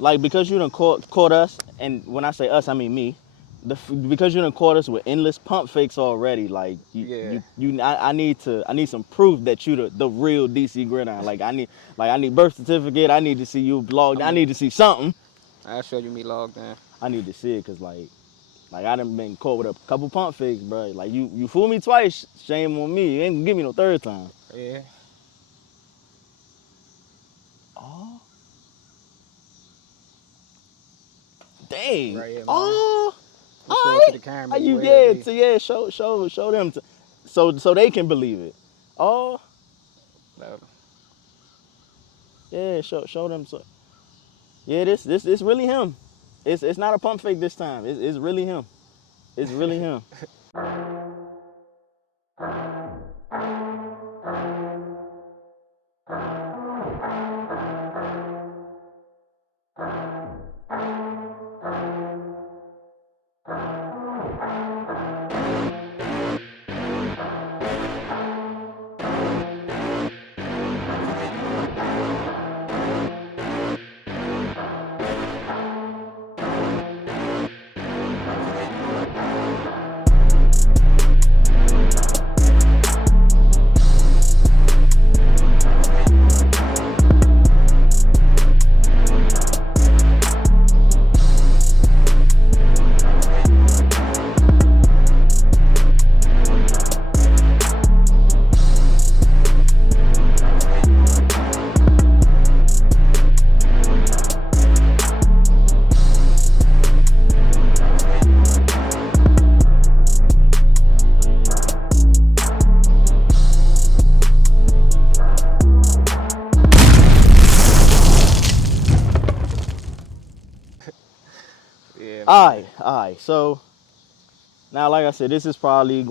like because you done caught us, and when I say us, I mean me. Because you done caught us with endless pump fakes already. Like I need some proof that you the real DC Gridiron. Like I need birth certificate. I need to see you blogged. I need to see something. I'll show you me logged in. I need to see it because like I done been caught with a couple pump fakes, bro. Like you fooled me twice. Shame on me. You ain't gonna give me no third time. Yeah. Oh. Dang. Right here, man. Oh. I'm showing to the camera. Show them so they can believe it. Oh. Yeah, show them so. Yeah, this really him. It's not a pump fake this time. It's really him. It's really him. Yeah. All right. So now, like I said, this is probably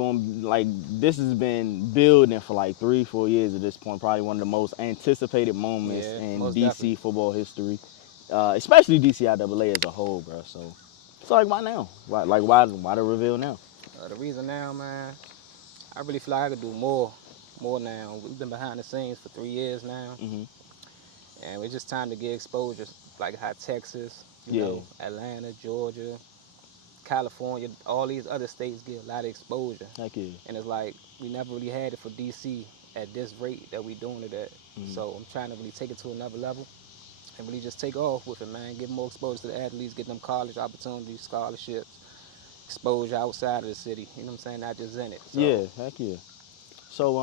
this has been building for like 3-4 years at this point. Probably one of the most anticipated moments in DC definitely. football history, especially DCIAA as a whole, bro. So like why now? Why the reveal now? The reason now, man, I really feel like I could do more now. We've been behind the scenes for 3 years now, and it's just time to get exposure, like how Texas, you know, Atlanta, Georgia, California, all these other states get a lot of exposure. Heck yeah. And it's like we never really had it for DC at this rate that we doing it at. So I'm trying to really take it to another level and really just take off with it, man. Give more exposure to the athletes, get them college opportunities, scholarships, exposure outside of the city. You know what I'm saying? Not just in it. So. Yeah, heck yeah. So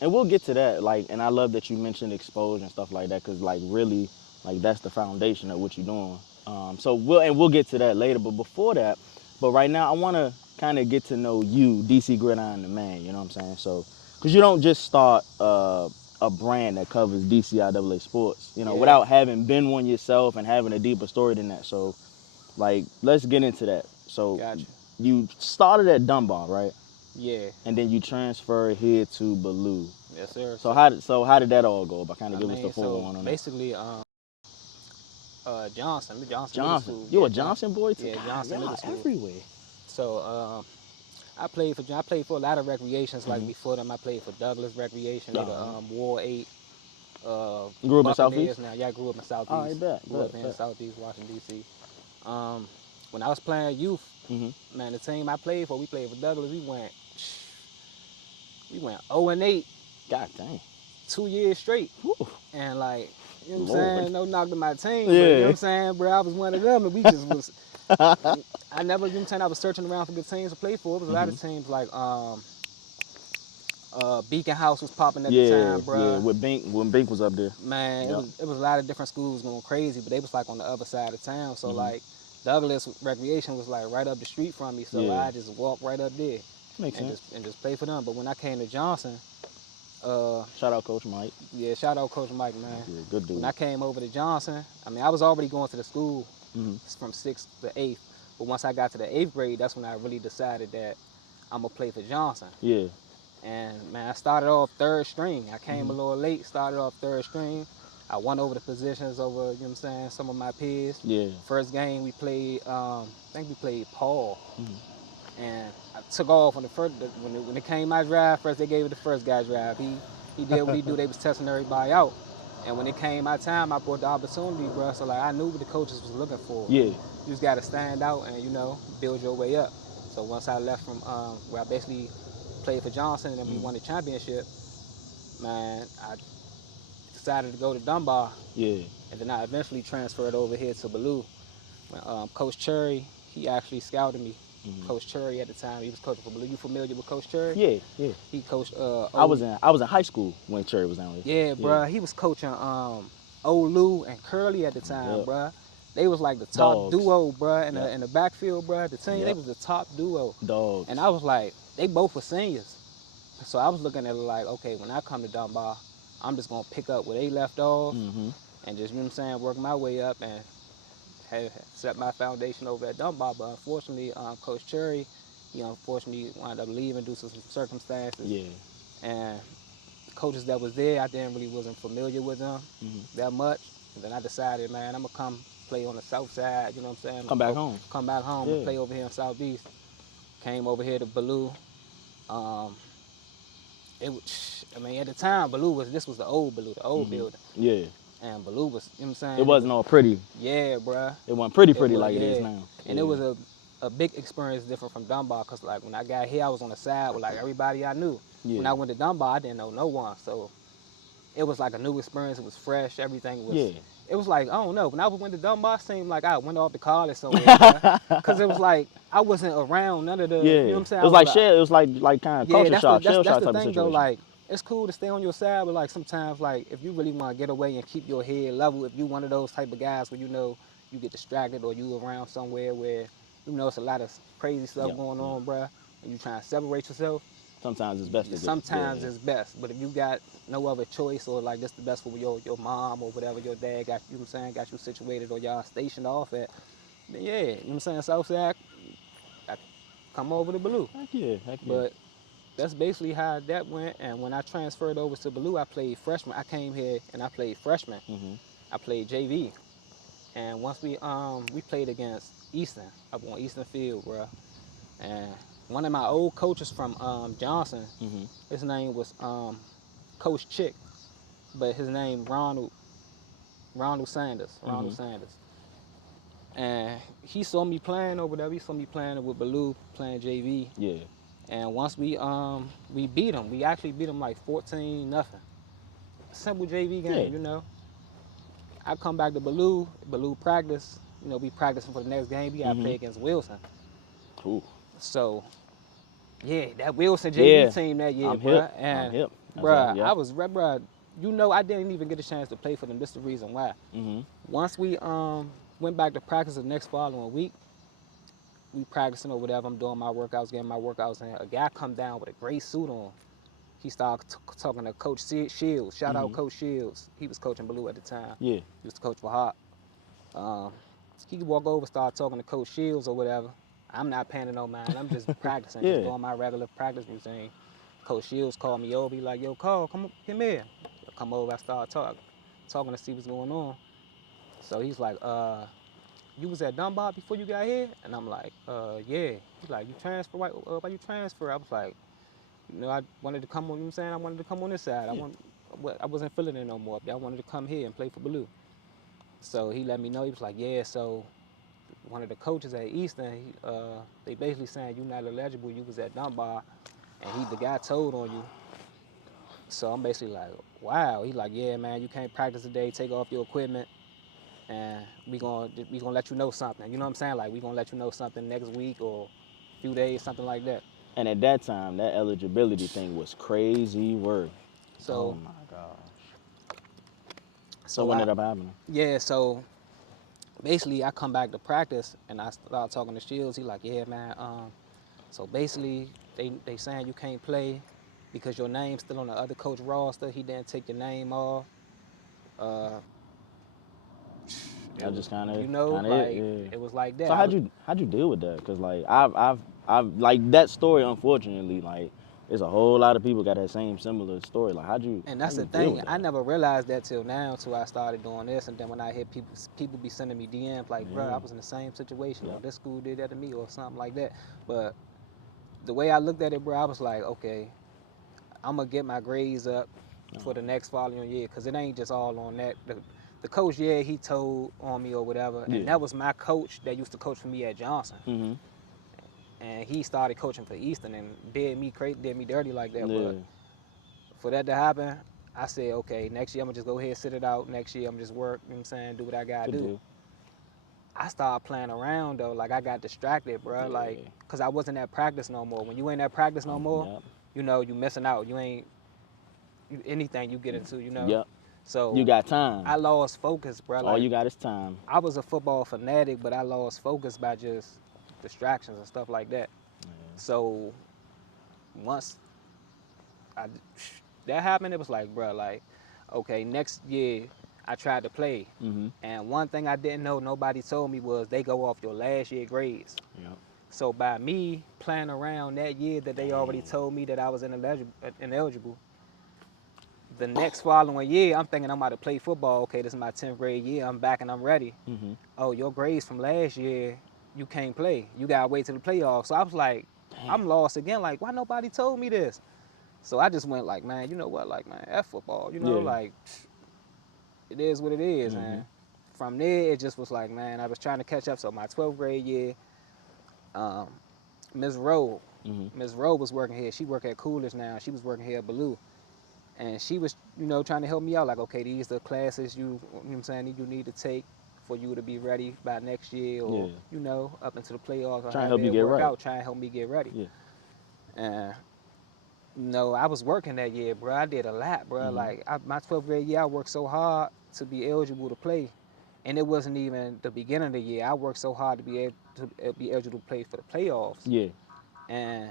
and we'll get to that. Like, and I love that you mentioned exposure and stuff like that, because like really, like that's the foundation of what you're doing. So we'll get to that later. But before that, right now I want to kind of get to know you, DC Gridiron, the man. You know what I'm saying? So, because you don't just start a brand that covers DCIAA sports, you know, without having been one yourself and having a deeper story than that. So, like, let's get into that. So, Gotcha. You started at Dunlap, right? Yeah. And then you transferred here to Ballou. Yes, sir. So how did that all go? But kind of give us the full one on basically, Johnson Middle School. You a Johnson boy too? Yeah, Johnson Middle School. Everywhere. So I played for a lot of recreations. Like before them, I played for Douglas Recreation. They War 8. Grew up in Southeast? Now, yeah, I grew up in Southeast. Oh, I bet. Grew up in Southeast Washington, D.C. When I was playing youth, man, the team I played for, we played for Douglas. We went 0-8. God dang. 2 years straight. Woo. And like, you know what I'm saying? No knock to my team. Yeah. But, you know what I'm saying, bro? I was one of them, and we just was. I never, you know what I'm saying? I was searching around for good teams to play for. It was a lot of teams like Beacon House was popping at the time, bro. Yeah, when Bink was up there. Man, it was a lot of different schools going crazy, but they was like on the other side of town. So like Douglas Recreation was like right up the street from me, so I just walked right up there. Makes sense. And just play for them. But when I came to Johnson, shout out Coach Mike. Yeah, shout out Coach Mike, man. Yeah, good dude. When I came over to Johnson, I mean, I was already going to the school from 6th to 8th. But once I got to the 8th grade, that's when I really decided that I'm going to play for Johnson. Yeah. And, man, I started off 3rd string. I came a little late, started off 3rd string. I won over the positions over, you know what I'm saying, some of my peers. Yeah. First game we played, I think we played Paul. And I took off on the first, when it came my drive, first they gave it the first guy drive. He did what he do, they was testing everybody out. And when it came my time, I brought the opportunity, bro. So like I knew what the coaches was looking for. Yeah. You just gotta stand out and build your way up. So once I left from where I basically played for Johnson and then we won the championship, man, I decided to go to Dunbar. Yeah. And then I eventually transferred over here to Ballou. Coach Cherry, he actually scouted me. Coach Cherry at the time, he was coaching for Ballou. You familiar with Coach Cherry? Yeah, yeah. He coached. I was in high school when Cherry was down there. Yeah, bro. He was coaching Olu and Curly at the time, bro. They was like the top duo, bro, in the backfield, bro. The team, they was the top duo. Dogs. And I was like, they both were seniors. So I was looking at it like, okay, when I come to Dunbar, I'm just gonna pick up where they left off and just, work my way up and set my foundation over at Dunbar. But unfortunately, Coach Cherry, he unfortunately wound up leaving due to some circumstances. Yeah. And coaches that was there, wasn't familiar with them that much. And then I decided, man, I'm gonna come play on the south side, you know what I'm saying? Come back home. Come back home and play over here in Southeast. Came over here to Ballou. At the time, this was the old Ballou, the old building. Yeah. And Ballou was, you know what I'm saying? It wasn't all pretty. Yeah, bruh. It wasn't pretty like it is now. And it was a big experience different from Dunbar, because like when I got here, I was on the side with like everybody I knew. Yeah. When I went to Dunbar, I didn't know no one. So it was like a new experience. It was fresh. Everything was, it was like, I don't know. When I went to Dunbar, it seemed like I went off to college somewhere. Because it was like, I wasn't around none of the, you know what I'm saying? It was like kind of culture shock, shell shock type of situation. That's the thing though, like, it's cool to stay on your side, but like sometimes, like if you really want to get away and keep your head level, if you one of those type of guys where you get distracted or you around somewhere where it's a lot of crazy stuff going on, bruh, and you trying to separate yourself. Sometimes it's best. It's best, but if you got no other choice or like this the best for your mom or whatever your dad got, you know what I'm saying, got you situated or y'all stationed off at, then yeah, you know what I'm saying, Southside, I come over to Ballou. Heck yeah. But that's basically how that went. And when I transferred over to Ballou, I played freshman. I came here and I played freshman. I played JV. And once we played against Easton up on Easton Field, bro. And one of my old coaches from Johnson, his name was Coach Chick, but his name Ronald Sanders. And he saw me playing over there. He saw me playing with Ballou, playing JV. Yeah. And once we beat them, we actually beat them like 14-0. Simple JV game, I come back to Ballou practice. We practicing for the next game. We got to play against Wilson. Cool. So, yeah, that Wilson JV team that year, bro. I'm hip. Bruh, I was, bruh, I didn't even get a chance to play for them. This is the reason why. Once we went back to practice the next following week, we practicing or whatever, I'm doing my workouts, getting my workouts in. A guy come down with a gray suit on. He started talking to Coach Shields. Shout out Coach Shields. He was coaching Ballou at the time. Yeah. He was the coach for Hop. He walk over, start talking to Coach Shields or whatever. I'm not paying no mind. I'm just practicing, just doing my regular practice routine. Coach Shields called me over. He like, yo, Carl, come here. I come over, I start talking to see what's going on. So he's like, you was at Dunbar before you got here? And I'm like, yeah. He's like, you transfer? Why you transfer? I was like, I wanted to come on, you know what I'm saying? I wanted to come on this side. I wasn't feeling it no more. I wanted to come here and play for Ballou. So he let me know. He was like, yeah, so one of the coaches at Easton, they basically saying you're not eligible. You was at Dunbar, and the guy told on you. So I'm basically like, wow. He's like, yeah, man, you can't practice today. Take off your equipment, and we gonna let you know something. You know what I'm saying? Like, we gonna let you know something next week or a few days, something like that. And at that time, that eligibility thing was crazy work. So, oh my gosh. So what ended up happening? Yeah, so basically I come back to practice and I start talking to Shields. He like, yeah, man. So basically they saying you can't play because your name's still on the other coach roster. He didn't take your name off. I just kind of, it was like that. So how'd you deal with that? Cause like I've like that story. Unfortunately, like there's a whole lot of people got that same similar story. Like how'd you? And that's the thing. I never realized that till now, till I started doing this. And then when I hear people be sending me DMs like, bro, I was in the same situation. Or this school did that to me, or something like that. But the way I looked at it, bro, I was like, okay, I'm gonna get my grades up. for the next following year, because it ain't just all on that. The coach, he told on me or whatever, and that was my coach that used to coach for me at Johnson. And he started coaching for Eastern and did me dirty like that. But for that to happen, I said, okay, next year I'm gonna just go ahead and sit it out. Next year I'm just work, you know what I'm saying, do what I gotta do. I started playing around though, like I got distracted, bro, like, cause I wasn't at practice no more. When you ain't at practice no more, you know, you missing out. You ain't, anything you get into, you know. So you got time. I lost focus, bro. All you got is time. I was a football fanatic, but I lost focus by just distractions and stuff like that. So once that happened, it was like, bro, like, okay, next year I tried to play. And one thing I didn't know, nobody told me, was they go off your last year grades. So by me playing around that year that they already told me that I was ineligible, the next following year, I'm thinking I'm about to play football. Okay, this is my 10th grade year. I'm back and I'm ready. Oh, your grades from last year, you can't play. You got to wait till the playoffs. So I was like, I'm lost again. Like, why nobody told me this? So I just went like, man, you know what? Like, man, F football. You know, like, it is what it is. And from there, it just was like, man, I was trying to catch up. So my 12th grade year, Ms. Rowe was working here. She work at Coolidge now. She was working here at Ballou. And she was, you know, trying to help me out. Like, okay, these are the classes you know what I'm saying, you need to take for you to be ready by next year, or, you know, up into the playoffs. Or trying to help you get right. Trying to help me get ready. And, you know, I was working that year, bro. I did a lot, bro. Like, my 12th grade year, I worked so hard to be eligible to play. And it wasn't even the beginning of the year. I worked so hard to be able to be eligible to play for the playoffs. And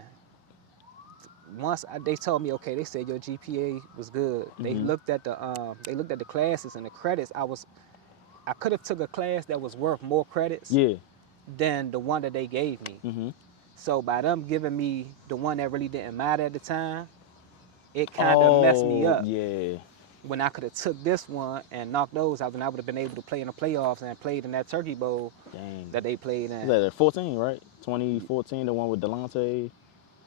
once they told me, okay, they said your GPA was good. They looked at the classes and the credits. I could have took a class that was worth more credits than the one that they gave me. So by them giving me the one that really didn't matter at the time, it kind of messed me up. When I could have took this one and knocked those out, then I would have been able to play in the playoffs and played in that Turkey Bowl that they played in. Was that 14, right? 2014, the one with Delonte.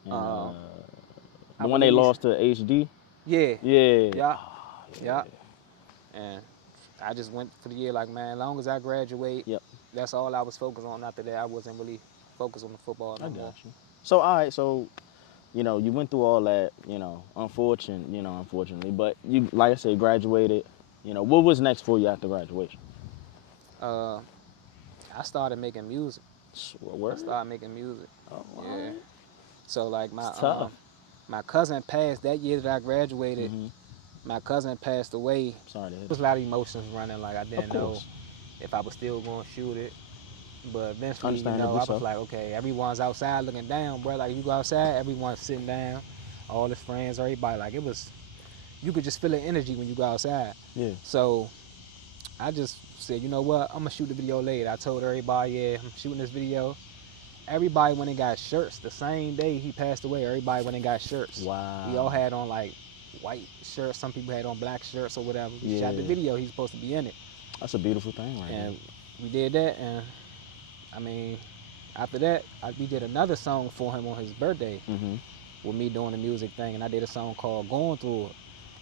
And, the one they lost to HD? Yeah. And I just went for the year like, man, as long as I graduate, that's all I was focused on. After that, I wasn't really focused on the football no more. So, all right, so, you know, you went through all that, you know, unfortunately, but you, like I said, graduated. You know, what was next for you after graduation? I started making music. Word? I started making music. Oh, wow. Yeah. So, like, my cousin passed that year that I graduated. My cousin passed away. Sorry to hear that. There was a lot of emotions running. Like, I didn't know if I was still going to shoot it. But eventually, you know, I was like, okay, everyone's outside looking down, bro. Like, you go outside, everyone's sitting down, all his friends, everybody. Like, it was, you could just feel the energy when you go outside. So I just said, you know what, I'm going to shoot the video later. I told everybody, I'm shooting this video. Everybody went and got shirts. The same day he passed away, everybody went and got shirts. Wow. We all had on, like, white shirts. Some people had on black shirts or whatever. We shot the video. He's supposed to be in it. That's a beautiful thing right And we did that, and I mean, after that, we did another song for him on his birthday with me doing the music thing, and I did a song called Going Through It.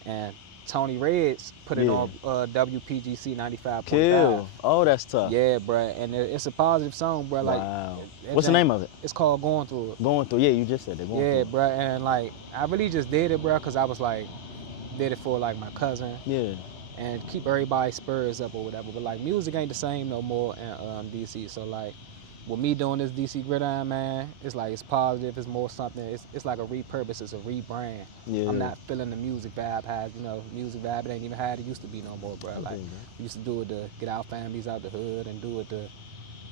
And Tony Reds put it on WPGC 95.5. Kill. Oh, that's tough. Yeah, bro, and it's a positive song, bro. Wow. Like, what's the name of it? It's called Going Through It. Going Through, you just said it. Yeah, bro, and like, I really just did it, bro, because I was like, did it for like my cousin. And keep everybody's spurs up or whatever. But like, music ain't the same no more in DC. So like, with me doing this DC Gridiron, man, it's like, it's positive, it's more something, it's like a repurpose, it's a rebrand. I'm not feeling the music vibe how, you know, music vibe, it ain't even how it used to be no more, bro. Like, we used to do it to get our families out the hood and do it to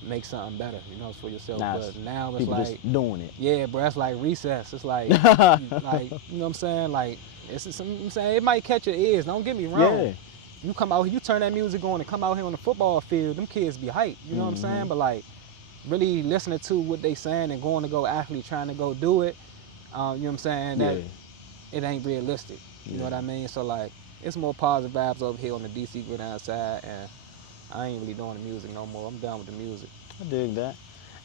make something better, you know, for yourself. But now it's like, just doing it. Yeah, bro, it's like recess. It's like, like, you know what I'm saying? Like, I'm saying, it might catch your ears, don't get me wrong. You come out here, you turn that music on and come out here on the football field, them kids be hyped, you know what I'm saying? But like, really listening to what they saying and going to go actually trying to go do it, you know what I'm saying, that it ain't realistic, you know what I mean? So like, it's more positive vibes over here on the DC Gridiron side, and I ain't really doing the music no more. I'm done with the music. I dig that.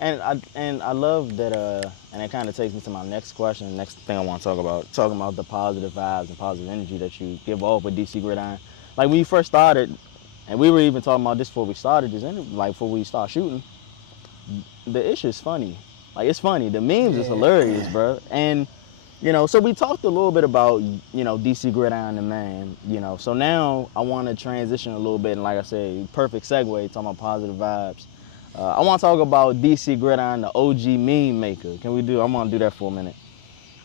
And I love that, and it kind of takes me to my next question, next thing I want to talking about the positive vibes and positive energy that you give off with DC Gridiron. Like when you first started, and we were even talking about this before we started this interview, like before we start shooting, the issue is funny. Like it's funny. The memes is hilarious, bro. And so we talked a little bit about DC Gridiron and man. So now I want to transition a little bit, and like I said, perfect segue talking about positive vibes. I want to talk about DC Gridiron, the OG meme maker. I'm gonna do that for a minute.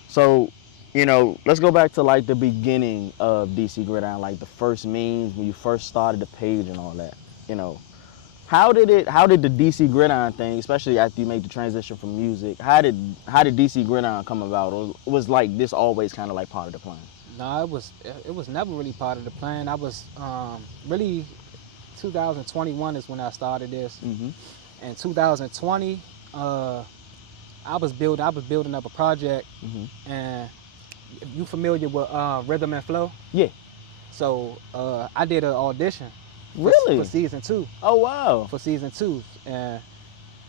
So, let's go back to like the beginning of DC Gridiron, like the first memes when you first started the page and all that. How did the DC Gridiron thing, especially after you made the transition from music, how did DC Gridiron come about? Or was like this always kind of like part of the plan? No, it was never really part of the plan. I was really 2021 is when I started this. Mm-hmm. In 2020, I was building up a project, Mm-hmm. and you familiar with Rhythm and Flow? Yeah. So I did an audition. Really? For season 2. Oh wow. For season 2, and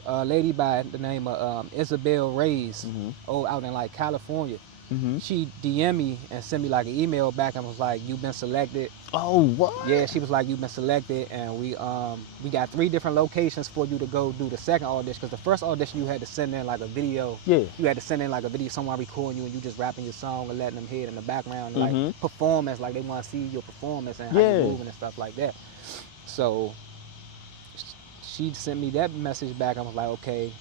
a lady by the name of Isabel Reyes, Mm-hmm. out in like California. Mm-hmm. She DM'd me and sent me like an email back and was like, "You've been selected." Oh what? Yeah, she was like, "You've been selected, and we got 3 different locations for you to go do the second audition. Because the first audition you had to send in like a video. Yeah. You had to send in like a video, someone recording you, and you just rapping your song and letting them hear it in the background, and, Mm-hmm. like performance, like they want to see your performance and how Yeah. you're moving and stuff like that. So she sent me that message back. I was like, okay,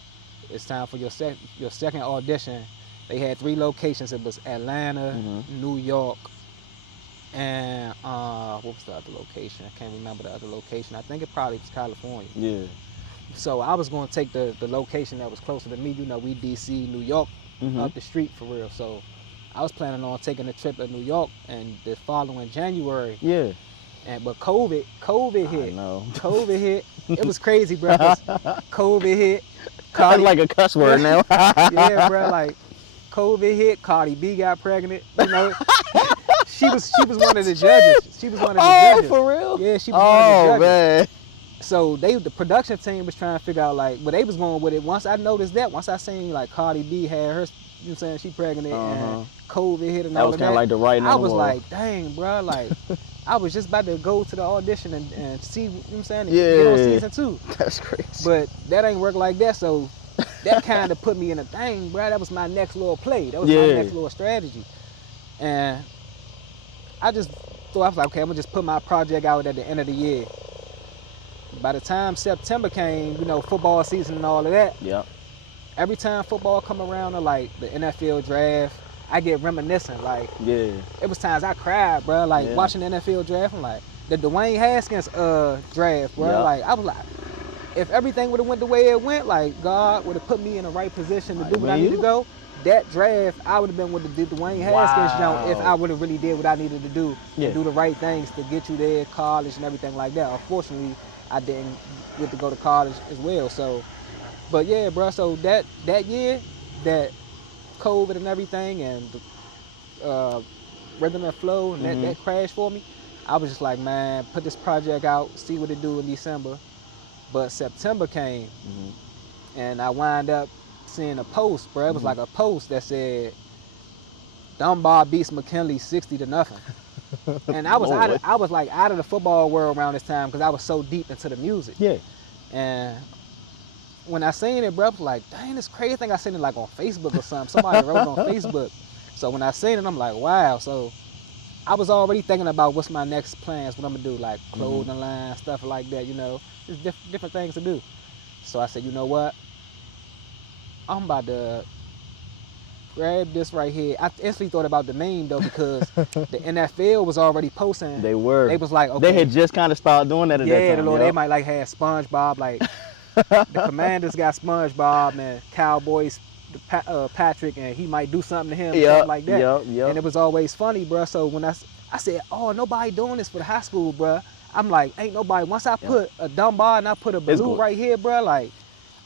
it's time for your second audition. They had 3 locations. It was Atlanta, Mm-hmm. New York, and what was the other location? I can't remember the other location. I think it probably was California. Yeah. So I was going to take the location that was closer to me. We DC, New York, Mm-hmm. up the street for real. So I was planning on taking a trip to New York, and the following January. Yeah. But COVID hit. I know. COVID hit. It was crazy, bro. COVID hit. That's like a cuss word now. Yeah, bro. Like COVID hit. Cardi B got pregnant. She was one of the judges. She was one of the judges. Oh, for real? Yeah, she was one of the judges. Man. So the production team was trying to figure out like where they was going with it. Once I noticed that, once I seen like Cardi B had her, saying, she pregnant and COVID hit and all of that. That was kind of like the writing on the I was wall. like, dang, bro, like I was just about to go to the audition and see, Yeah. get on season 2. That's crazy. But that ain't work like that. So that kind of put me in a thing, bro. That was my next little play. That was my next little strategy. And I was like, okay, I'm gonna just put my project out at the end of the year. By the time September came, football season and all of that. Yep. Every time football come around, or like the NFL draft, I get reminiscent. Like, Yeah. it was times I cried, bro. Like watching the NFL draft, I'm like, the Dwayne Haskins draft, bro. Yep. Like, I was like, if everything would have went the way it went, like God would have put me in the right position to do what I need to go. That draft, I would have been with the Dwayne Haskins jump if I would have really did what I needed to do, to do the right things to get you there, college and everything like that. Unfortunately, I didn't get to go to college as well. So, but yeah, bro. So that year, that COVID and everything, and Rhythm and Flow, and that crashed for me. I was just like, man, put this project out, see what it do in December. But September came, and I wind up seeing a post, bro. It was like a post that said, Dunlap beats McKinley 60-0. And I was out of the football world around this time because I was so deep into the music. Yeah. And when I seen it, bro, I was like, dang, this crazy. I think I seen it like on Facebook or something. Somebody wrote it on Facebook. So when I seen it, I'm like, wow. So I was already thinking about what's my next plans, what I'm gonna do, like clothing line, stuff like that, There's different things to do. So I said, you know what? I'm about to grab this right here. I instantly thought about the meme though, because the NFL was already posting. They were. They was like, okay. They had just kind of started doing that at that time. They might like have SpongeBob, like the Commanders got SpongeBob and Cowboys Patrick, and he might do something to him, something like that. Yep. And it was always funny, bro. So when I said, oh, nobody doing this for the high school, bro. I'm like, ain't nobody. Once I put a Dunbar and I put a blue right here, bro, like,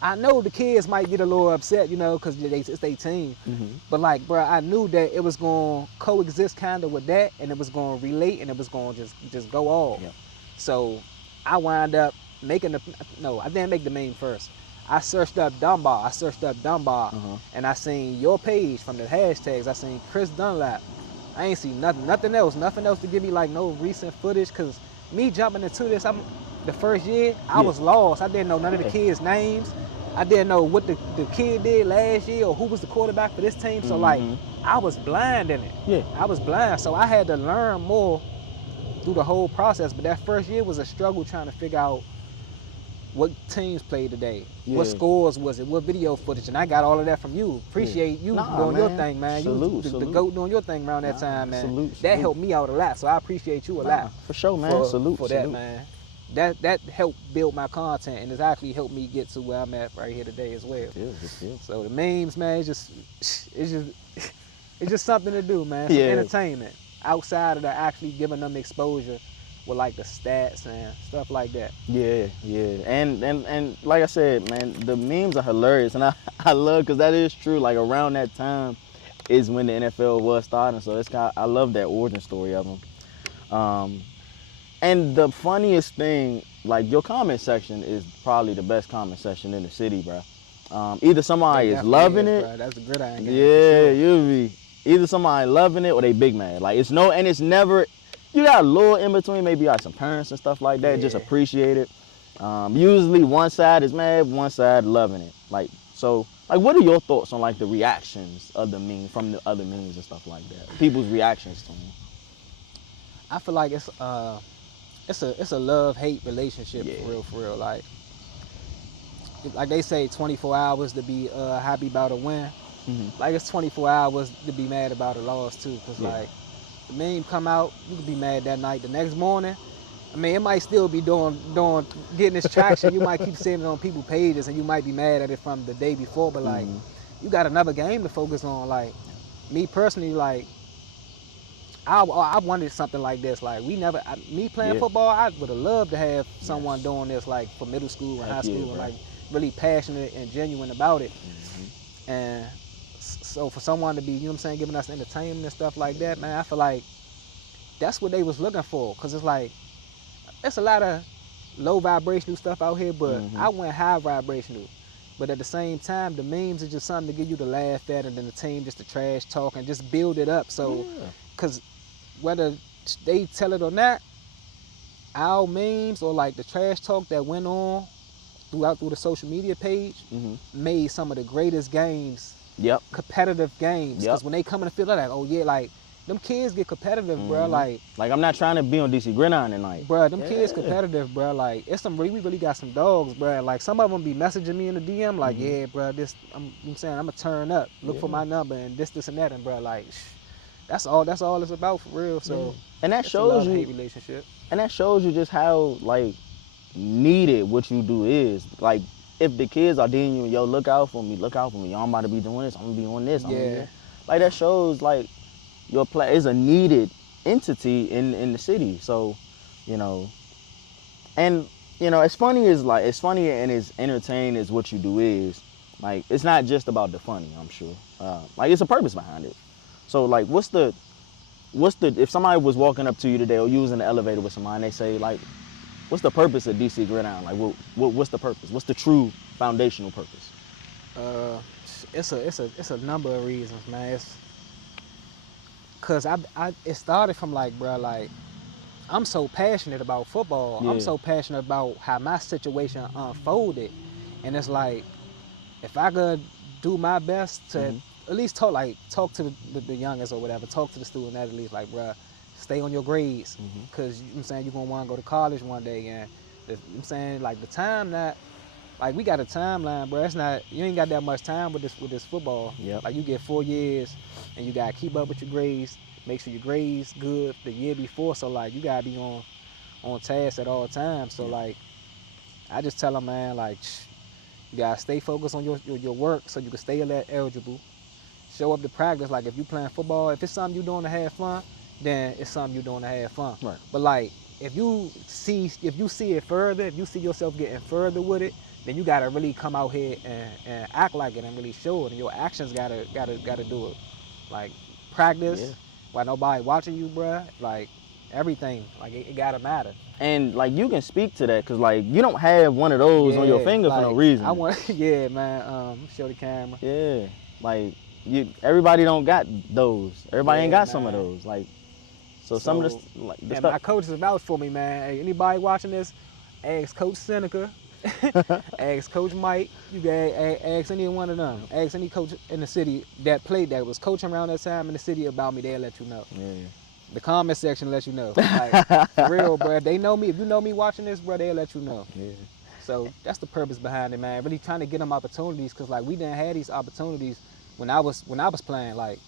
I know the kids might get a little upset, because it's their team. But like, bro, I knew that it was going to coexist kind of with that, and it was going to relate, and it was going to just go off. So I wound up making I didn't make the meme first. I searched up Dunbar, and I seen your page from the hashtags. I seen Chris Dunlap. I ain't seen nothing else to give me like no recent footage. Cause me jumping into this, the first year, I was lost. I didn't know none of the kids' names. I didn't know what the kid did last year or who was the quarterback for this team. So like, I was blind in it. Yeah. I was blind. So I had to learn more through the whole process. But that first year was a struggle trying to figure out what teams played today, what scores was it, what video footage, and I got all of that from you. Appreciate you doing your thing, man. Salute, you the GOAT doing your thing around that time, man. Salute. That helped me out a lot, so I appreciate you a lot. For sure, man. Salute for that, man. That helped build my content, and it's actually helped me get to where I'm at right here today as well. So the memes, man, it's just something to do, man. Some entertainment outside of the actually giving them exposure with like the stats and stuff like that. Yeah. And like I said, man, the memes are hilarious, and I love, because that is true. Like around that time is when the NFL was starting, so I love that origin story of them. And the funniest thing, like your comment section is probably the best comment section in the city, bro. Either somebody is loving it. Bro. That's a gridiron game. Yeah, you'll be either somebody loving it or they big mad. Like it's never. You got a little in between, maybe like some parents and stuff like that, just appreciate it. Usually one side is mad, one side loving it. Like, so, like, what are your thoughts on like the reactions of the meme, from the other memes and stuff like that? People's reactions to them. I feel like it's a love-hate relationship, for real. Like they say 24 hours to be happy about a win. Like it's 24 hours to be mad about a loss too, cause like, the meme come out, you could be mad that night. The next morning, I mean, it might still be getting its traction. You might keep seeing it on people's pages, and you might be mad at it from the day before. But like, you got another game to focus on. Like, me personally, like, I wanted something like this. Like, me playing football, I would have loved to have someone doing this, like, for middle school and high school, and like really passionate and genuine about it. And so for someone to be, you know what I'm saying, giving us entertainment and stuff like that, man, I feel like that's what they was looking for. Cause it's like, it's a lot of low vibrational stuff out here, but I went high vibrational. But at the same time, the memes is just something to get you to laugh at, and then the team just to trash talk and just build it up. So, cause whether they tell it or not, our memes or like the trash talk that went on through the social media page made some of the greatest games. Competitive games. Because when they come in the field, they're like, oh yeah, like them kids get competitive, bro. Like I'm not trying to be on DC Gridiron tonight. Bro, them kids competitive, bro. Like we really got some dogs, bro. Like some of them be messaging me in the DM, like, yeah, bro, you know what I'm saying, I'm gonna turn up, look for my number, and this and that, and bro, like, that's all it's about for real. So and that shows you relationship. And that shows you just how like needed what you do is. Like, if the kids are dealing you, yo, look out for me, y'all about to be doing this, I'm gonna be on this, like that shows like your play is a needed entity in the city. So, you know, and you know, it's funny and as entertaining as what you do is, like, it's not just about the funny, I'm sure. Like, it's a purpose behind it. So like, what's the if somebody was walking up to you today or you was in the elevator with somebody and they say like, what's the purpose of DC Gridiron? Like, what's the purpose? What's the true foundational purpose? It's a number of reasons, man. Cause it started from like, bro, like, I'm so passionate about football. I'm so passionate about how my situation unfolded, and it's like, if I could do my best to at least talk to the youngest or whatever, talk to the student athletes, like, bro, stay on your grades, because you know what I'm saying, you're gonna want to go to college one day, and you know what I'm saying, like, the time that, like, we got a timeline, bro. It's not, you ain't got that much time with this football. Like, you get 4 years, and you gotta keep up with your grades, make sure your grades good the year before. So like, you gotta be on task at all times. So like, I just tell them, man, like, you gotta stay focused on your work so you can stay eligible. Show up to practice. Like, if you playing football, if it's something you doing to have fun, then it's something you doing to have fun. Right. But like, if you see it further, if you see yourself getting further with it, then you gotta really come out here and act like it and really show it. And your actions gotta do it. Like, practice while nobody watching you, bruh. Like, everything. Like it gotta matter. And like you can speak to that, cause like you don't have one of those on your finger for no reason. I want, yeah, man. Show the camera. Yeah, like everybody don't got those. Everybody ain't got some of those. Like, so some of this, like the stuff. My coach is vouch for me, man. Hey, anybody watching this, ask Coach Seneca, ask Coach Mike. You can ask any one of them. Ask any coach in the city that was coaching around that time in the city about me. They'll let you know. Yeah. The comment section let you know. Like, for real, bro. If they know me, if you know me watching this, bro, they'll let you know. Yeah. So that's the purpose behind it, man. Really trying to get them opportunities, cause like we didn't have these opportunities when I was playing. Like,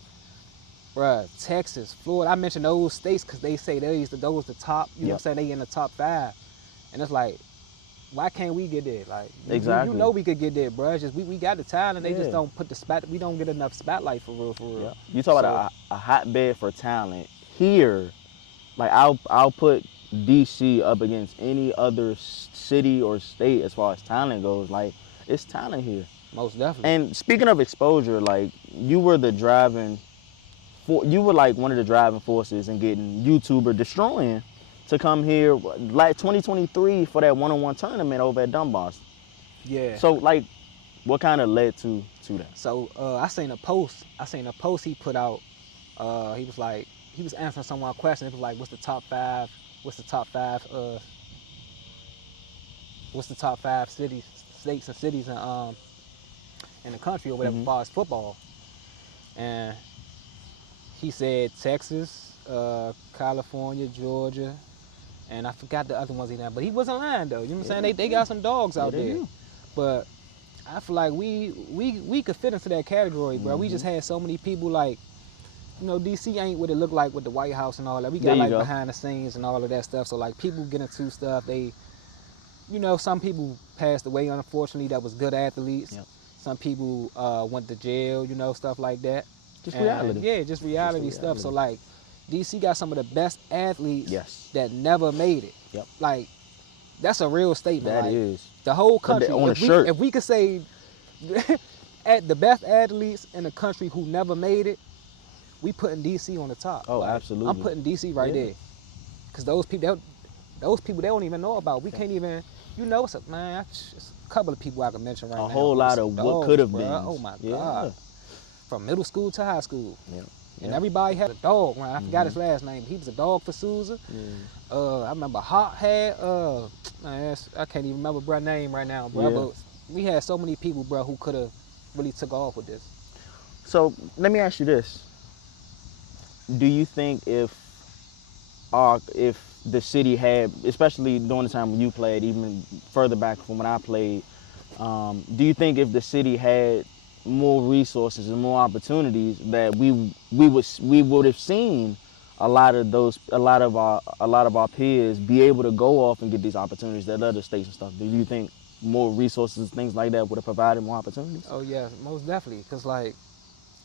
bruh, Texas, Florida. I mentioned those states because they say those the top. You know what I'm saying? They in the top 5, and it's like, why can't we get there? Like, exactly. You know we could get there, bruh. It's just we got the talent. They just don't put the spot. We don't get enough spotlight for real. Yeah. You talk about a hotbed for talent here. Like I'll put DC up against any other city or state as far as talent goes. Like, it's talent here. Most definitely. And speaking of exposure, like you were like one of the driving forces in getting YouTuber Destroying to come here like 2023 for that one-on-one tournament over at Dunlap. Yeah. So like, what kind of led to that? So I seen a post he put out. He was like, he was answering someone's question. It was like, what's the top five cities, states and cities in the country or whatever, as far as football. And he said Texas, California, Georgia, and I forgot the other ones he had, but he wasn't lying though. You know what I'm saying? They got some dogs out there. But I feel like we could fit into that category, bro. We just had so many people, like, you know, DC ain't what it looked like with the White House and all that. We got like behind the scenes and all of that stuff. So like people get into stuff, they, you know, some people passed away, unfortunately, that was good athletes. Yep. Some people went to jail, you know, stuff like that. Just reality. Yeah, just reality stuff. So like DC got some of the best athletes that never made it. Yep. Like, that's a real statement. That like, is. The whole country, on a shirt. If we could say at the best athletes in the country who never made it, we putting DC on the top. Oh, like, absolutely. I'm putting DC right there. Because those people they don't even know about. We can't even, you know, it's a couple of people I can mention right now. A whole lot of what could have been. Oh my God. From middle school to high school. Yeah. And everybody had a dog, man. I forgot his last name. He was a dog for Sousa. I remember Hot had, man, I can't even remember bruh's name right now, bro. But we had so many people, bro, who could have really took off with this. So let me ask you this. Do you think if the city had, especially during the time when you played, even further back from when I played, do you think if the city had more resources and more opportunities that we would have seen a lot of our peers be able to go off and get these opportunities that other states and stuff? Do you think more resources, things like that, would have provided more opportunities? Oh yeah, most definitely. Cause like,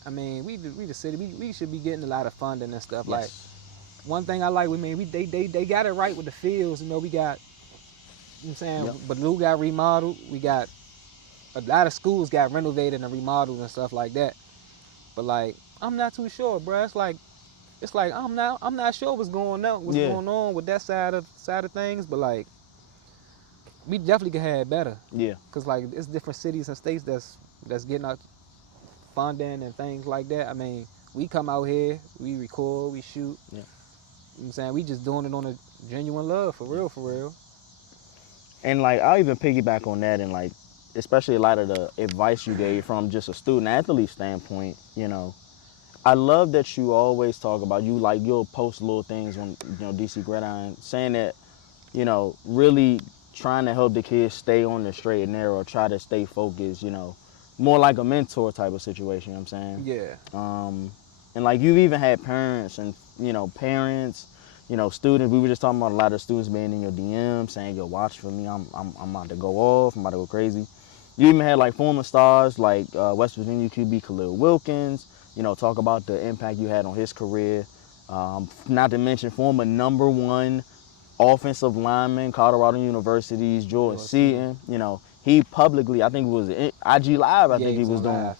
I mean, we the city, we should be getting a lot of funding and stuff. Like, one thing I like, they got it right with the fields. You know, we got, you know what I'm saying, Baloo got remodeled. We got a lot of schools got renovated and remodeled and stuff like that. But like, I'm not too sure, bro. It's like I'm not sure what's going on with that side of things. But like, we definitely could have better. Yeah. Cause like, it's different cities and states that's getting out funding and things like that. I mean, we come out here, we record, we shoot. Yeah. You know what I'm saying? We just doing it on a genuine love, for real. And like, I'll even piggyback on that, and like, especially a lot of the advice you gave from just a student athlete standpoint, you know. I love that you always talk about, you'll post little things on, you know, DC Gridiron, saying that, you know, really trying to help the kids stay on the straight and narrow, try to stay focused, you know, more like a mentor type of situation, you know what I'm saying? Yeah. And like, you've even had parents, you know, students. We were just talking about a lot of students being in your DM saying, yo, watch for me, I'm about to go off, I'm about to go crazy. You even had like former stars like West Virginia QB Khalil Wilkins, you know, talk about the impact you had on his career. Not to mention former #1 offensive lineman, Colorado University's Jordan Seaton. You know, he publicly, I think it was IG Live, I think he was doing,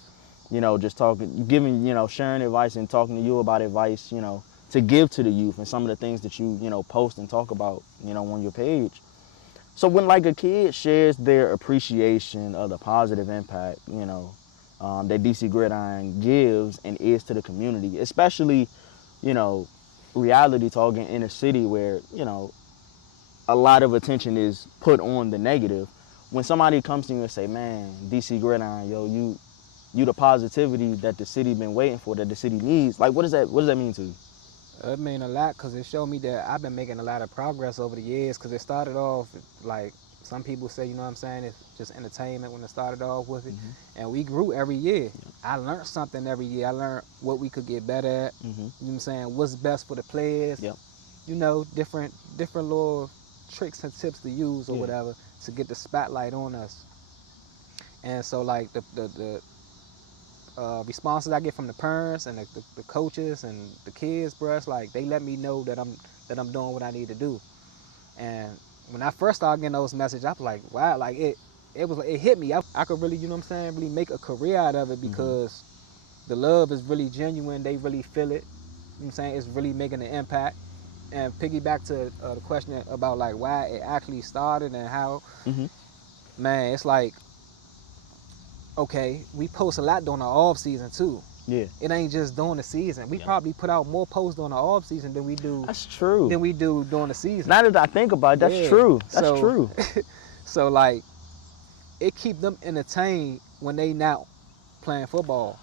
you know, just talking, giving, you know, sharing advice and talking to you about advice, you know, to give to the youth and some of the things that you know, post and talk about, you know, on your page. So when like a kid shares their appreciation of the positive impact, you know, that DC Gridiron gives and is to the community, especially, you know, reality talking in a city where, you know, a lot of attention is put on the negative. When somebody comes to you and say, man, DC Gridiron, yo, you the positivity that the city been waiting for, that the city needs, like what does that mean to you? It mean a lot because it showed me that I've been making a lot of progress over the years. Because it started off like some people say, you know what I'm saying, it's just entertainment when it started off with it. And we grew every year. I learned something every year. I learned what we could get better at. You know what I'm saying, what's best for the players. You know, different little tricks and tips to use or whatever to get the spotlight on us. And so like the responses I get from the parents and the coaches and the kids, bruh, it's like they let me know that I'm doing what I need to do. And when I first started getting those messages, I was like, wow, like it hit me. I could really, you know what I'm saying, really make a career out of it because the love is really genuine. They really feel it. You know what I'm saying? It's really making an impact. And piggyback to the question about like why it actually started and how, man, it's like, okay, we post a lot during the off season too. Yeah. It ain't just during the season. We probably put out more posts during the off season than we do. That's true. Than we do during the season. Now that I think about it, that's true. That's true. So like, it keep them entertained when they not playing football.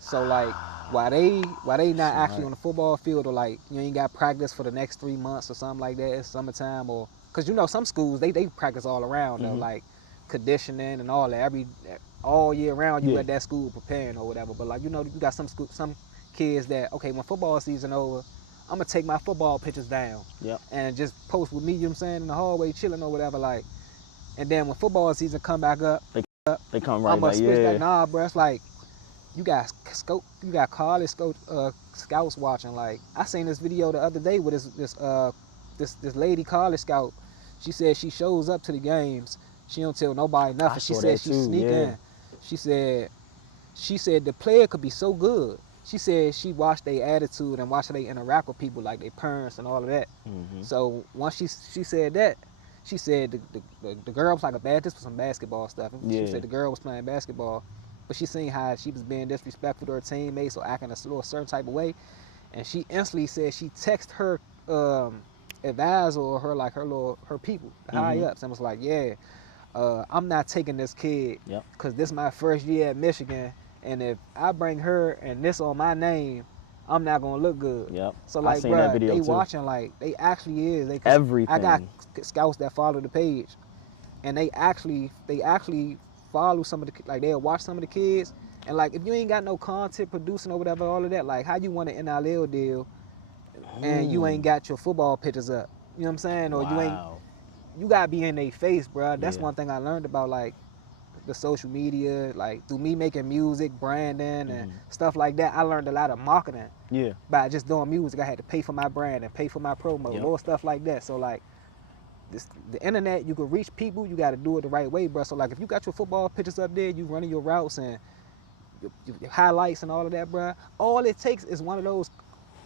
So like, while they not actually on the football field, or like you ain't got practice for the next 3 months or something like that, it's summertime, or cause you know some schools they practice all around though, like conditioning and all that all year round you at that school preparing or whatever. But like, you know, you got some kids that, okay, when football season over, I'm gonna take my football pictures down and just post with me, you know what I'm saying, in the hallway chilling or whatever, like. And then when football season come back up, they come right I'm gonna back. switch back. Nah, bro, it's like you got college scouts watching. Like I seen this video the other day with this lady college scout. She said she shows up to the games. She don't tell nobody nothing. She said she sneak in. She said the player could be so good. She said she watched their attitude and watched how they interact with people, like their parents and all of that. So once she said that, she said the girl was like this was some basketball stuff. She said the girl was playing basketball, but she seen how she was being disrespectful to her teammates or acting a certain type of way, and she instantly said she texted her advisor or her people, the high ups, and was like, I'm not taking this kid because this is my first year at Michigan, and if I bring her and this on my name, I'm not gonna look good. So like, bro, they watching, like they actually is. Everything. I got scouts that follow the page, and they actually follow some of the, like they'll watch some of the kids, and like if you ain't got no content producing or whatever, all of that, like how you want an NIL deal, and you ain't got your football pictures up, you know what I'm saying, or you gotta be in their face, bro. That's one thing I learned about like the social media, like through me making music, branding, and stuff like that. I learned a lot of marketing by just doing music. I had to pay for my brand and pay for my promo, more stuff like that. So like the internet, you can reach people, you got to do it the right way, bro. So like if you got your football pictures up there, you running your routes and your highlights and all of that, bro, all it takes is one of those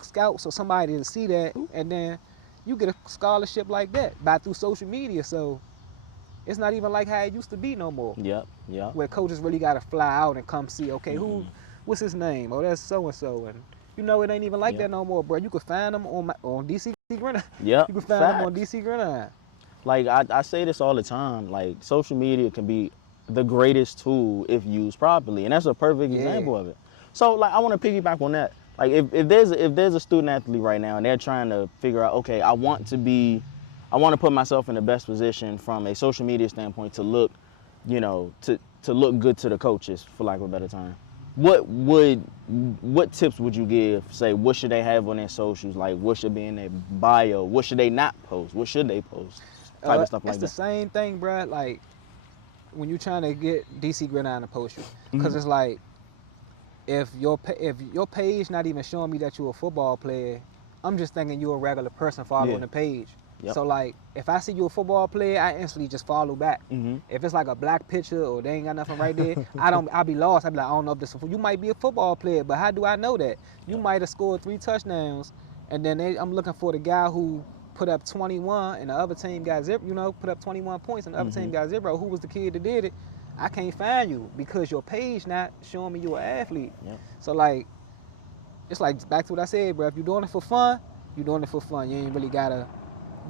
scouts or somebody to see that, and then you get a scholarship like that through social media. So it's not even like how it used to be no more. Where coaches really got to fly out and come see, okay, what's his name? Oh, that's so-and-so. And you know, it ain't even like that no more, bro. You can find them on DC Gridiron. You can find them on DC Gridiron. Like I say this all the time, like social media can be the greatest tool if used properly. And that's a perfect example of it. So like I want to piggyback on that. Like if there's a student athlete right now and they're trying to figure out, okay, I want to put myself in the best position from a social media standpoint to look, you know, to look good to the coaches, for lack of a better term. What tips would you give? Say, what should they have on their socials? Like, what should be in their bio? What should they not post? What should they post? Type of stuff like that. It's the same thing, bro. Like when you're trying to get DC Gridiron to post you, because it's like if your page not even showing me that you're a football player, I'm just thinking you're a regular person following the page. So like if I see you a football player, I instantly just follow back. If it's like a black picture or they ain't got nothing right there, I'll be lost. I'll be like, I don't know if this, you might be a football player, but how do I know that? You might have scored 3 touchdowns And then I'm looking for the guy who put up 21 and the other team got 0, put up 21 points and the other team got 0. Who was the kid that did it? I can't find you because your page not showing me you're an athlete. Yep. So like, it's like back to what I said, bro. If you're doing it for fun, you're doing it for fun. You ain't really gotta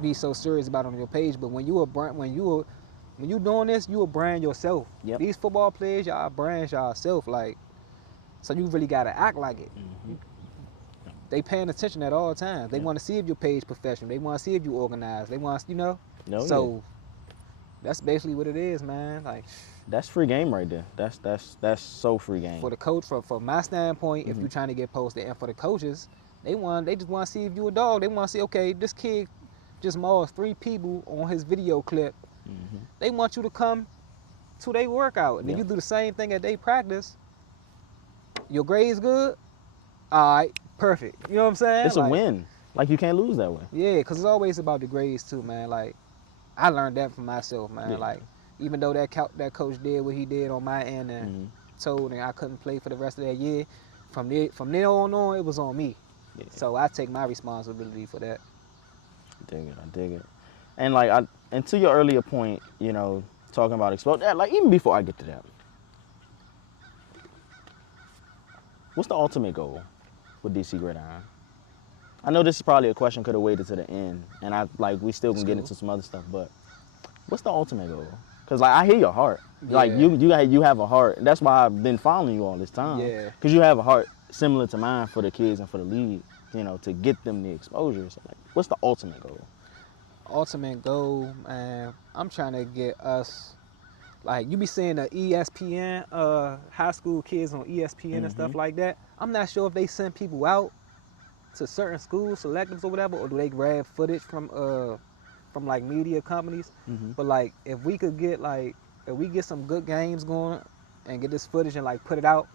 be so serious about it on your page. But when you doing this, you a brand yourself. Yep. These football players, y'all brands yourself. Like, so you really gotta act like it. They paying attention at all times. They want to see if your page professional. They want to see if you organized. They want, No, so that's basically what it is, man. Like, that's free game right there. That's so free game. For the coach, from my standpoint, if you're trying to get posted, and for the coaches, they just want to see if you a dog. They want to see, okay, this kid just mauled 3 people on his video clip. They want you to come to their workout, and then you do the same thing at their practice. Your grades good, all right, perfect. You know what I'm saying? It's a win. Like, you can't lose that way. Yeah, because it's always about the grades too, man. Like, I learned that from myself, man. Yeah. Like, even though that coach did what he did on my end and told me I couldn't play for the rest of that year, from there on, it was on me. Yeah. So I take my responsibility for that. I dig it. And like, and to your earlier point, talking about exposure, like even before I get to that, what's the ultimate goal with DC Gridiron? I know this is probably a question could have waited to the end, and we still can get into some other stuff, but what's the ultimate goal? Because like, I hear your heart. Like you have a heart. That's why I've been following you all this time. Yeah. Because you have a heart similar to mine for the kids and for the league, to get them the exposure. So like, what's the ultimate goal? Ultimate goal, man. I'm trying to get us, like, you be seeing the ESPN, high school kids on ESPN and stuff like that. I'm not sure if they send people out to certain schools, selectives or whatever, or do they grab footage from like media companies. But like, if we get some good games going and get this footage and like put it out,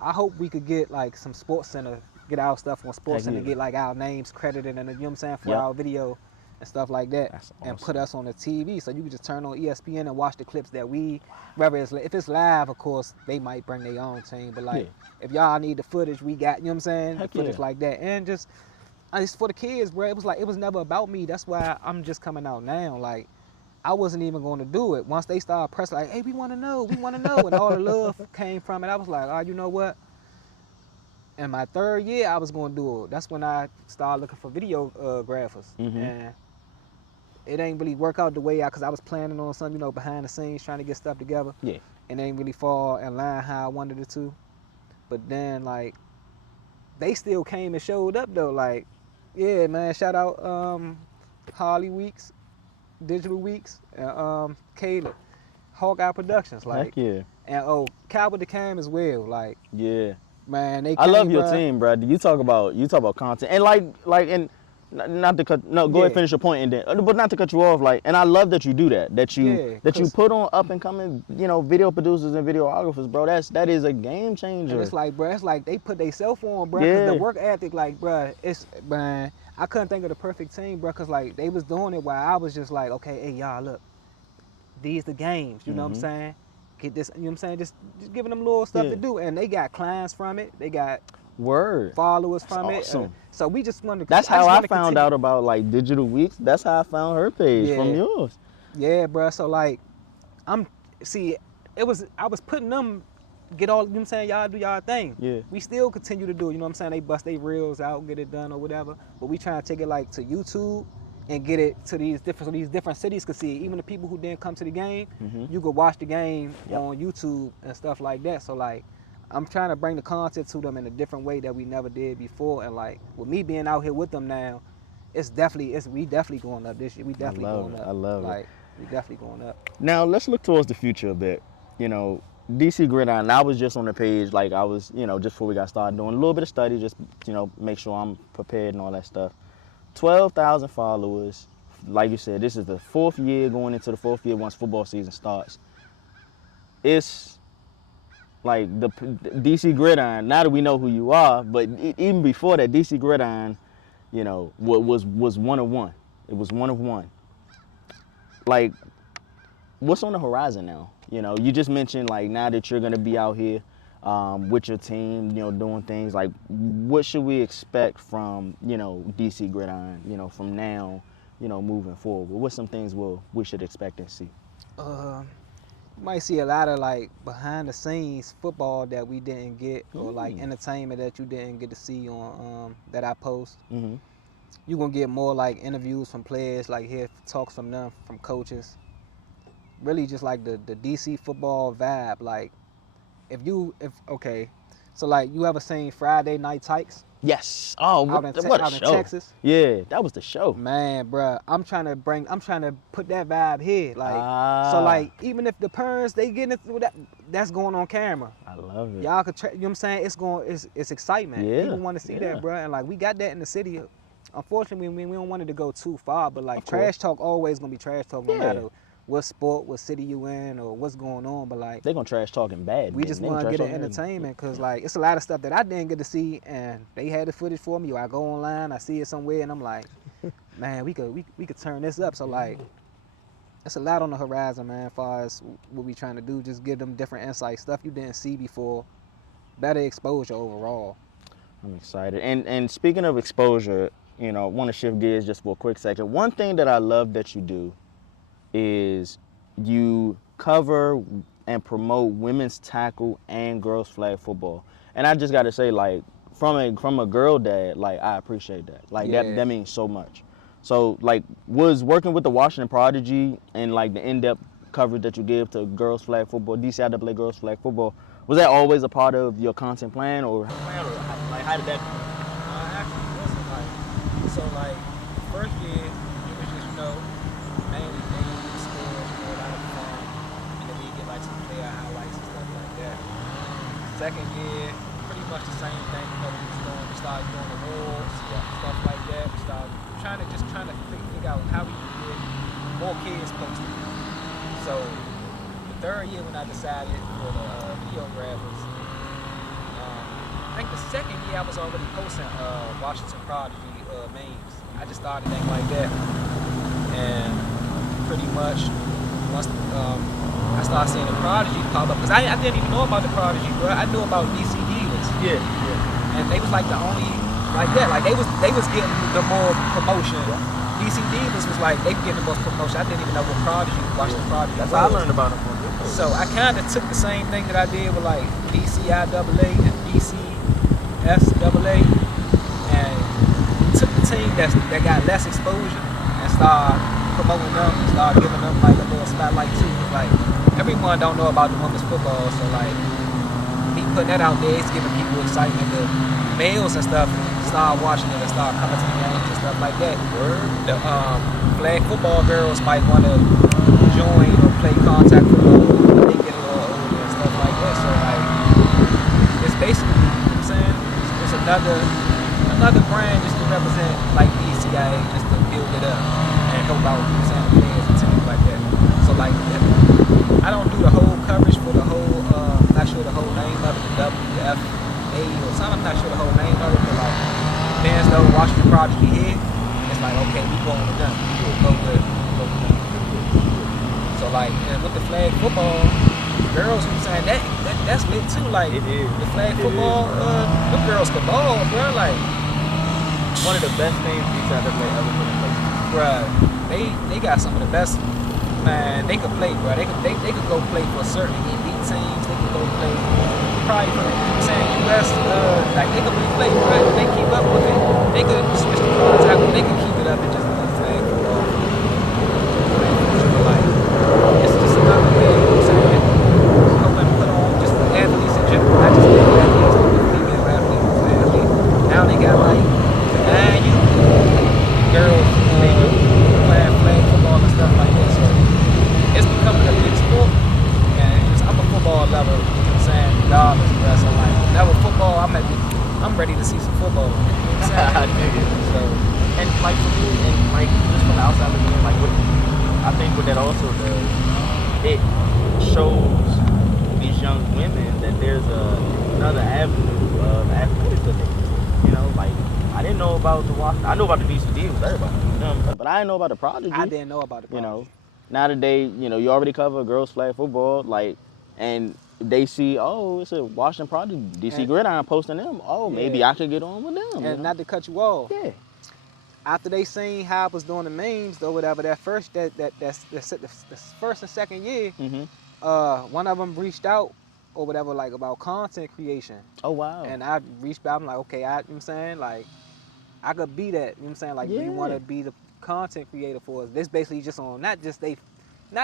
I hope we could get like some Sports Center, get our stuff on Sports Center, get like our names credited and, you know what I'm saying, for our video and stuff like that. That's awesome. And put us on the TV, so you can just turn on ESPN and watch the clips that whether if it's live, of course, they might bring their own team, but like, if y'all need the footage, we got, you know what I'm saying, the footage like that. And just, it's for the kids, bro. It was never about me. That's why I'm just coming out now. Like, I wasn't even going to do it. Once they started pressing, like, hey, we want to know, and all the love came from it. I was like, you know what? In my 3rd year, I was going to do it. That's when I started looking for videographers. And it ain't really work out the way because I was planning on something, behind the scenes, trying to get stuff together. Yeah. And it ain't really fall in line how I wanted it to. But then, like, they still came and showed up, though. Like, yeah, man, shout out Harley Weeks, Digital Weeks, and Caleb, Hawkeye Productions. Like, heck yeah. And, Cowboy the Cam as well. Like, yeah. Man, they I love your team, bro. You talk about content. And and not to cut, no, go ahead, finish your point, and then, but not to cut you off, like, and I love that you do that, that you put on up and coming, video producers and videographers, bro. That is a game changer. And it's like, bro, they put their cell phone, bro, because the work ethic, like, bro, man, I couldn't think of the perfect team, bro, because like, they was doing it while I was just like, okay, hey, y'all, look, these the games, you know what I'm saying? Get this, you know what I'm saying? Just giving them little stuff to do, and they got clients from it. They got followers from it. So we just wanted to. That's how I found out about like Digital Weeks. That's how I found her page from yours. Yeah, bro. So like, I was putting them, get all, you know what I'm saying, y'all do y'all thing. Yeah. We still continue to do it, you know what I'm saying? They bust their reels out, get it done or whatever. But we trying to take it like to YouTube and get it to these different cities could see it. Even the people who didn't come to the game, you could watch the game on YouTube and stuff like that. So like, I'm trying to bring the content to them in a different way that we never did before. And like, with me being out here with them now, we definitely going up this year. We definitely going up. I love it. Like, we definitely going up. Now let's look towards the future a bit. DC Gridiron, I was just on the page, like I was, just before we got started doing a little bit of study, just, make sure I'm prepared and all that stuff. 12,000 followers. Like you said, this is the 4th year, going into the 4th year once football season starts. It's like the DC Gridiron, now that we know who you are, but even before that, DC Gridiron, was one of one. It was one of one. Like, what's on the horizon now? You just mentioned, like, now that you're going to be out here, with your team, doing things like, what should we expect from, DC Gridiron, from now, moving forward? What's some things we should expect and see? You might see a lot of like behind the scenes football that we didn't get, or like entertainment that you didn't get to see on that I post. Mm-hmm. You're gonna get more like interviews from players, like hear talks from them, from coaches. Really just like the DC football vibe. Like so like you ever seen Friday Night Tykes? Yes. Oh, what a show. In Texas? Yeah, that was the show. Man, bruh, I'm trying to put that vibe here. Like, so like, even if the parents, they getting it through that's going on camera. I love it. Y'all could, you know what I'm saying? It's excitement. Yeah. People want to see that, bruh. And like, we got that in the city. Unfortunately, we don't want it to go too far, but like, trash talk always gonna be trash talk, no matter what sport, what city you in, or what's going on. But like, they're gonna trash talking bad. We just want to get an entertainment, because like, it's a lot of stuff that I didn't get to see, and they had the footage for me, or I go online, I see it somewhere, and I'm like, man, we could turn this up. So like, it's a lot on the horizon, man, as far as what we trying to do. Just give them different insights, stuff you didn't see before, better exposure overall. I'm excited. And speaking of exposure, I want to shift gears just for a quick second. One thing that I love that you do is you cover and promote women's tackle and girls flag football. And I just got to say, like, from a girl dad, like, I appreciate that. Like, that means so much. So, like, was working with the Washington Prodigy and, like, the in-depth coverage that you give to girls flag football, DCIAA girls flag football, was that always a part of your content plan, or like, how did that go? Actually, it wasn't like, so like, first year, it was just, mainly games, scores, a lot of fun, and then we get like some player highlights and stuff like that. Second year, pretty much the same thing. We started doing awards, stuff like that. We started trying to figure out how we can get more kids posted. So the third year, when I decided for the videographers, I think the second year I was already posting Washington Prodigy memes. I just started things like that. And pretty much once I started seeing the Prodigy pop up, because I didn't even know about the Prodigy, bro. I knew about DC Divas. Yeah. And they was like the only, like that. Like they was getting the more promotion. DC Divas was like, they were getting the most promotion. I didn't even know what Prodigy, Washington Prodigy That's was. how I learned about them from you. So I kind of took the same thing that I did with like DCIAA and DCSAA, and took the team that got less exposure and started promoting them, start giving them like a little spotlight too. Like, everyone don't know about the women's football, so like, he putting that out there, it's giving people excitement. The males and stuff start watching it and start coming to the games and stuff like that. The flag football girls might want to join or play contact football when they get a little older and stuff like that. So like, it's basically, you know what I'm saying, it's another brand just to represent like DCIAA, just to build it up and help out, you know what I'm saying, the players and teams like that. So like, I don't do the whole coverage for the whole, I'm not sure the whole name of it, the WFA or something, I'm not sure the whole name of it, but like, fans know Washington Prodigy here, it's like, okay, we going with them, we'll go with them. So like, and with the flag football, girls, you know what I'm saying, that's lit too, like, the flag football, them girls can ball, bro, like, one of the best things DCIAA ever put in place. Bruh, they got some of the best, man, they could play, bro. They could go play for certain elite teams. They could go play probably for the, you know what I'm saying, US, like they could really play, bro. If they keep up with it, they could switch the contact, they could keep it up and just do flag football. Like, it's just another way, you know what I'm saying, helping put on just for athletes in general, not just male athletes, but female athletes, Now they got like, girls playing flag football and stuff like that. So it's becoming a big sport, and I'm a football lover, you know what I'm saying, regardless, bro. So like, whenever football, I'm ready to see some football. You know what I'm saying? I dig it. So, and like for me, and like just from the outside looking in, like I think what that also does, it shows these young women that there's another avenue of athletics that they do. Like, I didn't know about the Washington. I know about the DCD, everybody. But I didn't know about the Prodigy. I didn't know about the Prodigy. Now that they, you already cover girls flag football, like, and they see, oh, it's a Washington Prodigy, DC Gridiron posting them. Oh, maybe I could get on with them. And not to cut you off. Yeah. After they seen how I was doing the memes or whatever, that first the first and second year, one of them reached out or whatever, like about content creation. Oh wow. And I reached out. I'm like, okay, you know what I'm saying, like, I could be that. You know what I'm saying, like, do you want to be the content creator for us? This basically just on not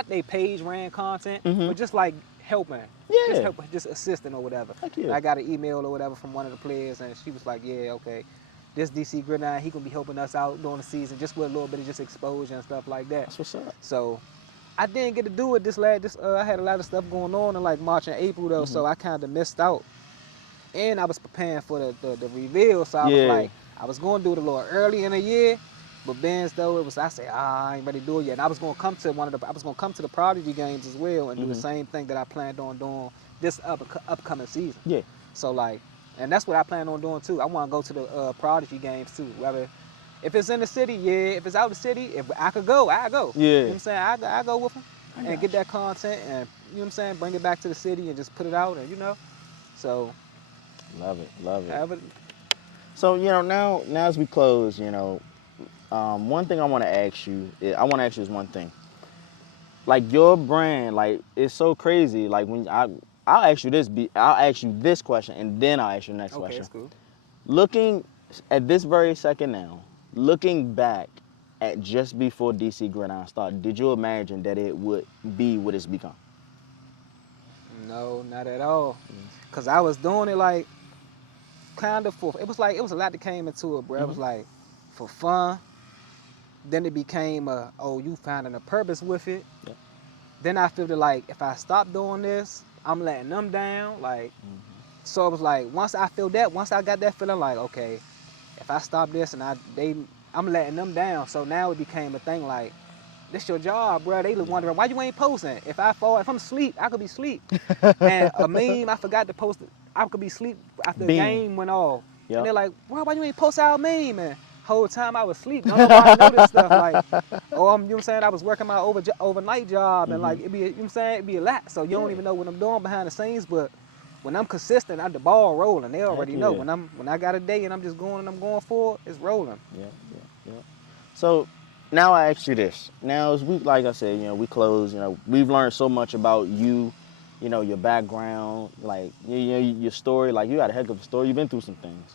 they page ran content, but just like helping. Yeah. Just assisting or whatever. I got an email or whatever from one of the players, and she was like, yeah, okay. This DC Gridiron, he gonna be helping us out during the season, just with a little bit of just exposure and stuff like that. That's what's up. So I didn't get to do it I had a lot of stuff going on in like March and April though, so I kind of missed out. And I was preparing for the reveal, so I was like, I was going to do it a little early in the year, but Ben's though I said, I ain't ready to do it yet. And I was gonna come to the Prodigy games as well and do the same thing that I planned on doing this upcoming season. Yeah. So like. And that's what I plan on doing too. I want to go to the Prodigy games too. Whether if it's in the city, if it's out of the city, if I could go, I go. Yeah. You know what I'm saying? I go with them and get that content and, you know what I'm saying, bring it back to the city and just put it out and, you know. So. Love it. So, you know, now as we close, you know, one thing I want to ask you is one thing. Like your brand, like it's so crazy. Like when I'll ask you this question, and then I'll ask you the next question. Okay, that's cool. Looking at this very second now, looking back at just before DC Gridiron started, did you imagine that it would be what it's become? No, not at all. Cause I was doing it like kind of it was a lot that came into it, bro. It was like for fun. Then it became you finding a purpose with it. Yep. Then I feel like if I stop doing this, I'm letting them down, like, so it was like, once I got that feeling like, okay, if I stop this and I'm letting them down, so now it became a thing like, this your job, bro. They wondering, why you ain't posting? If I'm asleep, I could be asleep. And a meme, I forgot to post it. I could be asleep after the game went off. Yep. And they're like, bro, why you ain't post our meme, man? Whole time I was asleep. Nobody know this stuff. Like, you know what I'm saying? I was working my overnight job, and like, you know what I'm saying? It'd be a lot. So you don't even know what I'm doing behind the scenes, but when I'm consistent, the ball rolling. They already know. When I got a day and I'm just going and I'm going for it, it's rolling. Yeah. So now I ask you this. Now, as like I said, you know, we close, you know, we've learned so much about you, you know, your background, like, you know, your story. Like, you got a heck of a story. You've been through some things.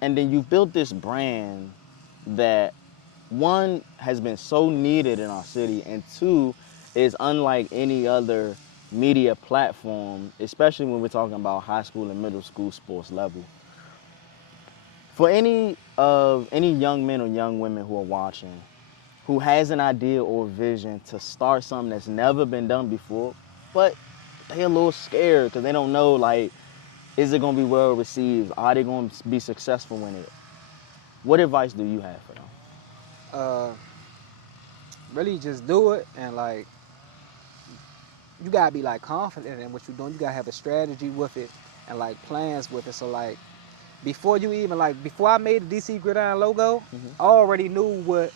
And then you've built this brand that, one, has been so needed in our city, and two, is unlike any other media platform, especially when we're talking about high school and middle school sports level. For any young men or young women who are watching, who has an idea or vision to start something that's never been done before, but they're a little scared because they don't know, like, is it going to be well received? Are they going to be successful in it? What advice do you have for them? Really just do it, and like, you got to be like confident in what you're doing. You got to have a strategy with it and like plans with it. So like, before I made the DC Gridiron logo, I already knew what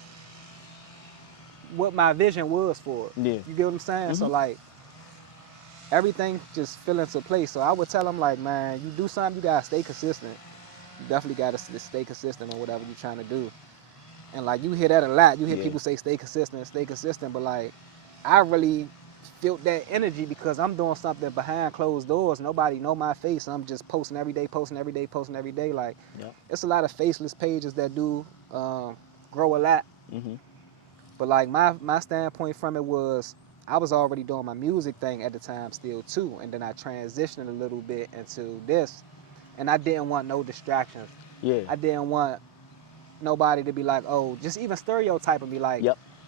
my vision was for it. Yeah. You get what I'm saying? So like, everything just fell into place. So I would tell them like, man, you do something, you gotta stay consistent. You definitely gotta stay consistent on whatever you're trying to do. And like, you hear that a lot. You hear people say stay consistent, but like, I really felt that energy because I'm doing something behind closed doors. Nobody know my face. I'm just posting every day. Like, it's a lot of faceless pages that do grow a lot. But like, my standpoint from it was, I was already doing my music thing at the time still too, and then I transitioned a little bit into this, and I didn't want no distractions. Yeah. I didn't want nobody to be like, oh, just even stereotype and be like,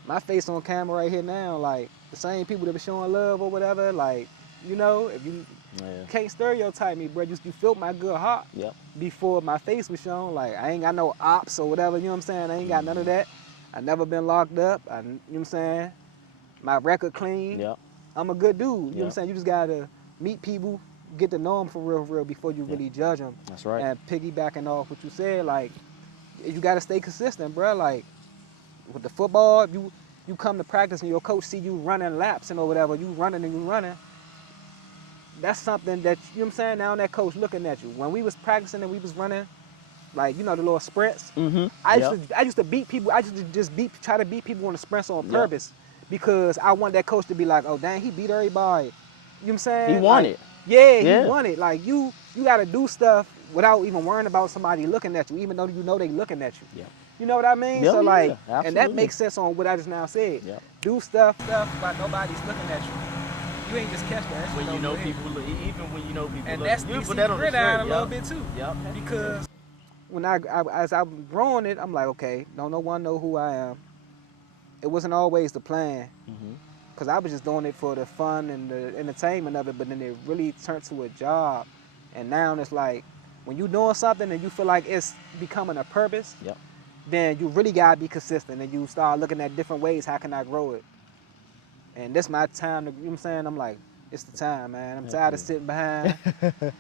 my face on camera right here now, like, the same people that be showing love or whatever, like, you know, if you can't stereotype me, bro, you felt my good heart before my face was shown. Like, I ain't got no ops or whatever, you know what I'm saying? I ain't got none of that. I never been locked up, you know what I'm saying? My record clean. I'm a good dude. You know what I'm saying? You just gotta meet people, get to know them for real before you really judge them. That's right. And piggybacking off what you said, like, you gotta stay consistent, bro. Like, with the football, you come to practice and your coach see you running laps and or whatever, you running, that's something that, you know what I'm saying, now that coach looking at you. When we was practicing and we was running, like, you know, the little sprints, I used to beat people. I used to just try to beat people on the sprints on purpose because I want that coach to be like, oh, dang, he beat everybody. You know what I'm saying? He won like, it. Yeah, he won it. Like, you got to do stuff without even worrying about somebody looking at you, even though you know they looking at you. Yep. You know what I mean? Yeah, So, like, absolutely. and that makes sense on what I just now said. Yep. Do stuff while nobody's looking at you. You ain't just catch that. When you know people, even when you know people. And that's DC Gridiron a little bit too. Yep. Because when as I'm growing it, I'm like, okay, no one know who I am. It wasn't always the plan. Because I was just doing it for the fun and the entertainment of it, but then it really turned to a job. And now it's like, when you're doing something and you feel like it's becoming a purpose, then you really got to be consistent and you start looking at different ways, how can I grow it? And this my time, you know what I'm saying? I'm like, it's the time, man. I'm tired of sitting behind. You know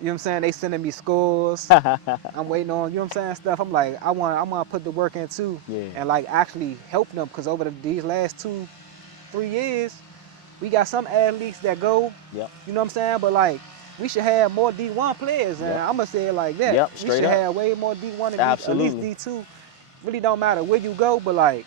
what I'm saying? They sending me scores. I'm waiting on, you know what I'm saying, stuff. I'm like, I want to put the work in too. And like actually help them, because over these last 2-3 years, we got some athletes that go, you know what I'm saying? But like, we should have more D1 players, and I'm going to say it like that. We should have way more D1 and at least D2. Really don't matter where you go, but like,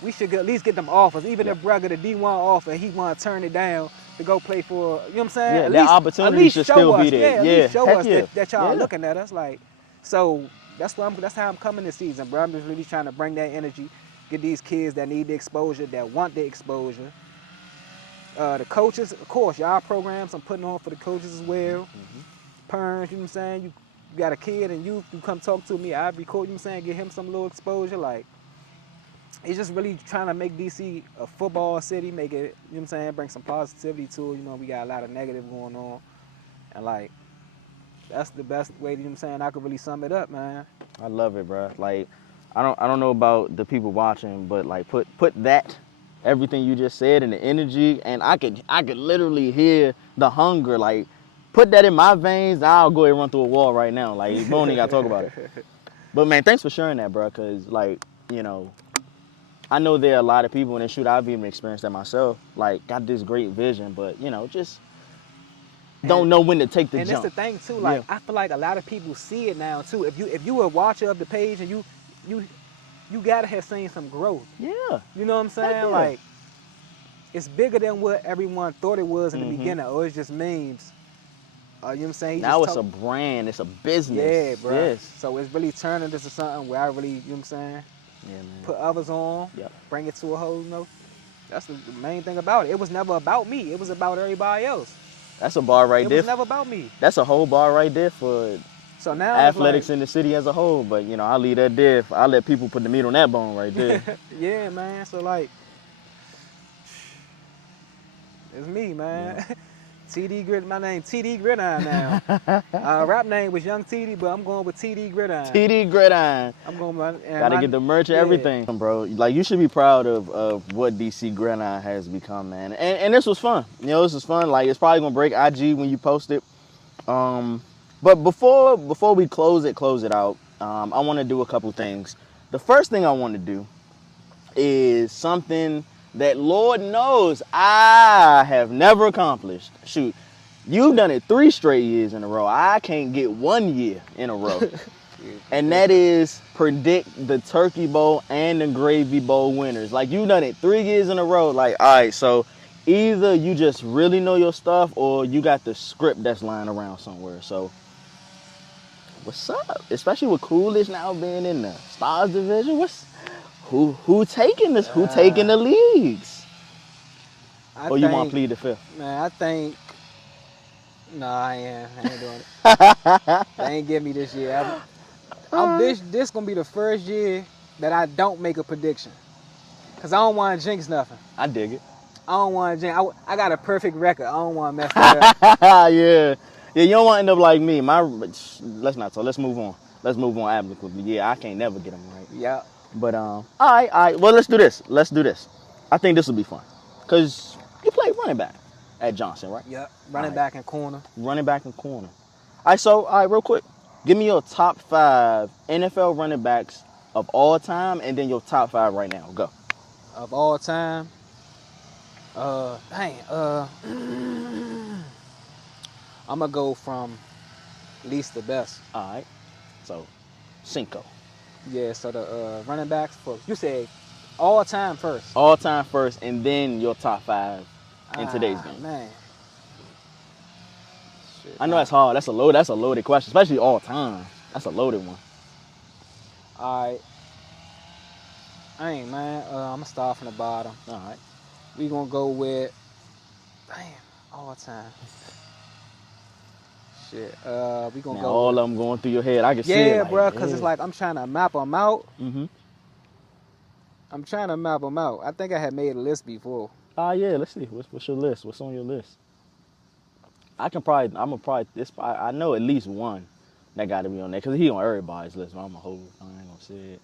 we should at least get them offers. Even if brother the D1 offer, he want to turn it down to go play for, you know what I'm saying? Yeah, that opportunity should still be there. At least show us that y'all looking at us. Like, so that's how I'm coming this season, bro. I'm just really trying to bring that energy, get these kids that need the exposure, that want the exposure. The coaches, of course, y'all programs I'm putting on for the coaches as well. Parents, you know what I'm saying? You got a kid and you come talk to me, I record, you know what I'm saying? Get him some little exposure. Like, it's just really trying to make DC a football city, make it, you know what I'm saying, bring some positivity to it. You know, we got a lot of negative going on. And like, that's the best way, you know what I'm saying, I could really sum it up, man. I love it, bro. Like, I don't know about the people watching, but like put that, everything you just said, and the energy, and I could literally hear the hunger. Like, put that in my veins, I'll go ahead and run through a wall right now. Like, we don't even gotta talk about it. But man, thanks for sharing that, bro, because like, you know, I know there are a lot of people, and shoot, I've even experienced that myself, like, got this great vision, but, you know, just don't know when to take the jump. And that's the thing, too. Like, I feel like a lot of people see it now, too. If you a watcher of the page and you got to have seen some growth. Yeah. You know what I'm saying? Like, it's bigger than what everyone thought it was in the beginning, or it's just memes. You know what I'm saying? Now it's a brand. It's a business. Yeah, bro. Yes. So it's really turning into something where I really, you know what I'm saying? Yeah, man. Put others on, bring it to a whole, you know. That's the main thing about it. It was never about me. It was about everybody else. That's a bar right there. It was never about me. That's a whole bar right there for so now athletics in the city as a whole. But, you know, I'll leave that there. I'll let people put the meat on that bone right there. Yeah, man. So, like, it's me, man. Yeah. My name TD Gridiron now. Rap name was Young TD, but I'm going with TD Gridiron. TD Gridiron. I'm going with Gotta get the merch and everything, bro. Like, you should be proud of what DC Gridiron has become, man. And this was fun. You know, this was fun. Like, it's probably gonna break IG when you post it. But before we close it out, I want to do a couple things. The first thing I want to do is something that Lord knows I have never accomplished. Shoot, you've done it 3 straight years in a row. I can't get 1 year in a row. And that is predict the Turkey Bowl and the Gravy Bowl winners. Like, you've done it 3 years in a row. Like, all right, so either you just really know your stuff or you got the script that's lying around somewhere. So what's up? Especially with Coolidge now being in the Stars division. Who taking this? Who taking the leagues? You want to plead the fifth? Man, I think. No, I ain't doing it. They ain't give me this year. This gonna be the first year that I don't make a prediction, cause I don't want to jinx nothing. I dig it. I don't want to jinx. I got a perfect record. I don't want to mess that up. Yeah. You don't want to end up like me. Let's not talk. Let's move on. Advocacy. Yeah, I can't never get them right. Yeah. But all right. Well, let's do this. I think this will be fun, cause you play running back at Johnson, right? Yep. Running back and corner. All right, real quick, give me your top 5 NFL running backs of all time, and then your top 5 right now. Go. Of all time. I'm gonna go from least to best. All right. So, cinco. Yeah. So the running backs for you said all time first. All time first, and then your top 5 in today's game. Man. Shit, I know that's hard. That's a loaded question, especially all time. That's a loaded one. All right. Man. I'm gonna start from the bottom. All right. We gonna go with, damn, all time. Shit. We gonna go. All with, of them going through your head. I can see it. yeah, like, bro. Cause it's like I'm trying to map them out. Mm-hmm. I'm trying to map them out. I think I had made a list before. Yeah. Let's see. What's your list? What's on your list? I know at least one that got to be on there because he on everybody's list. But I ain't gonna say it.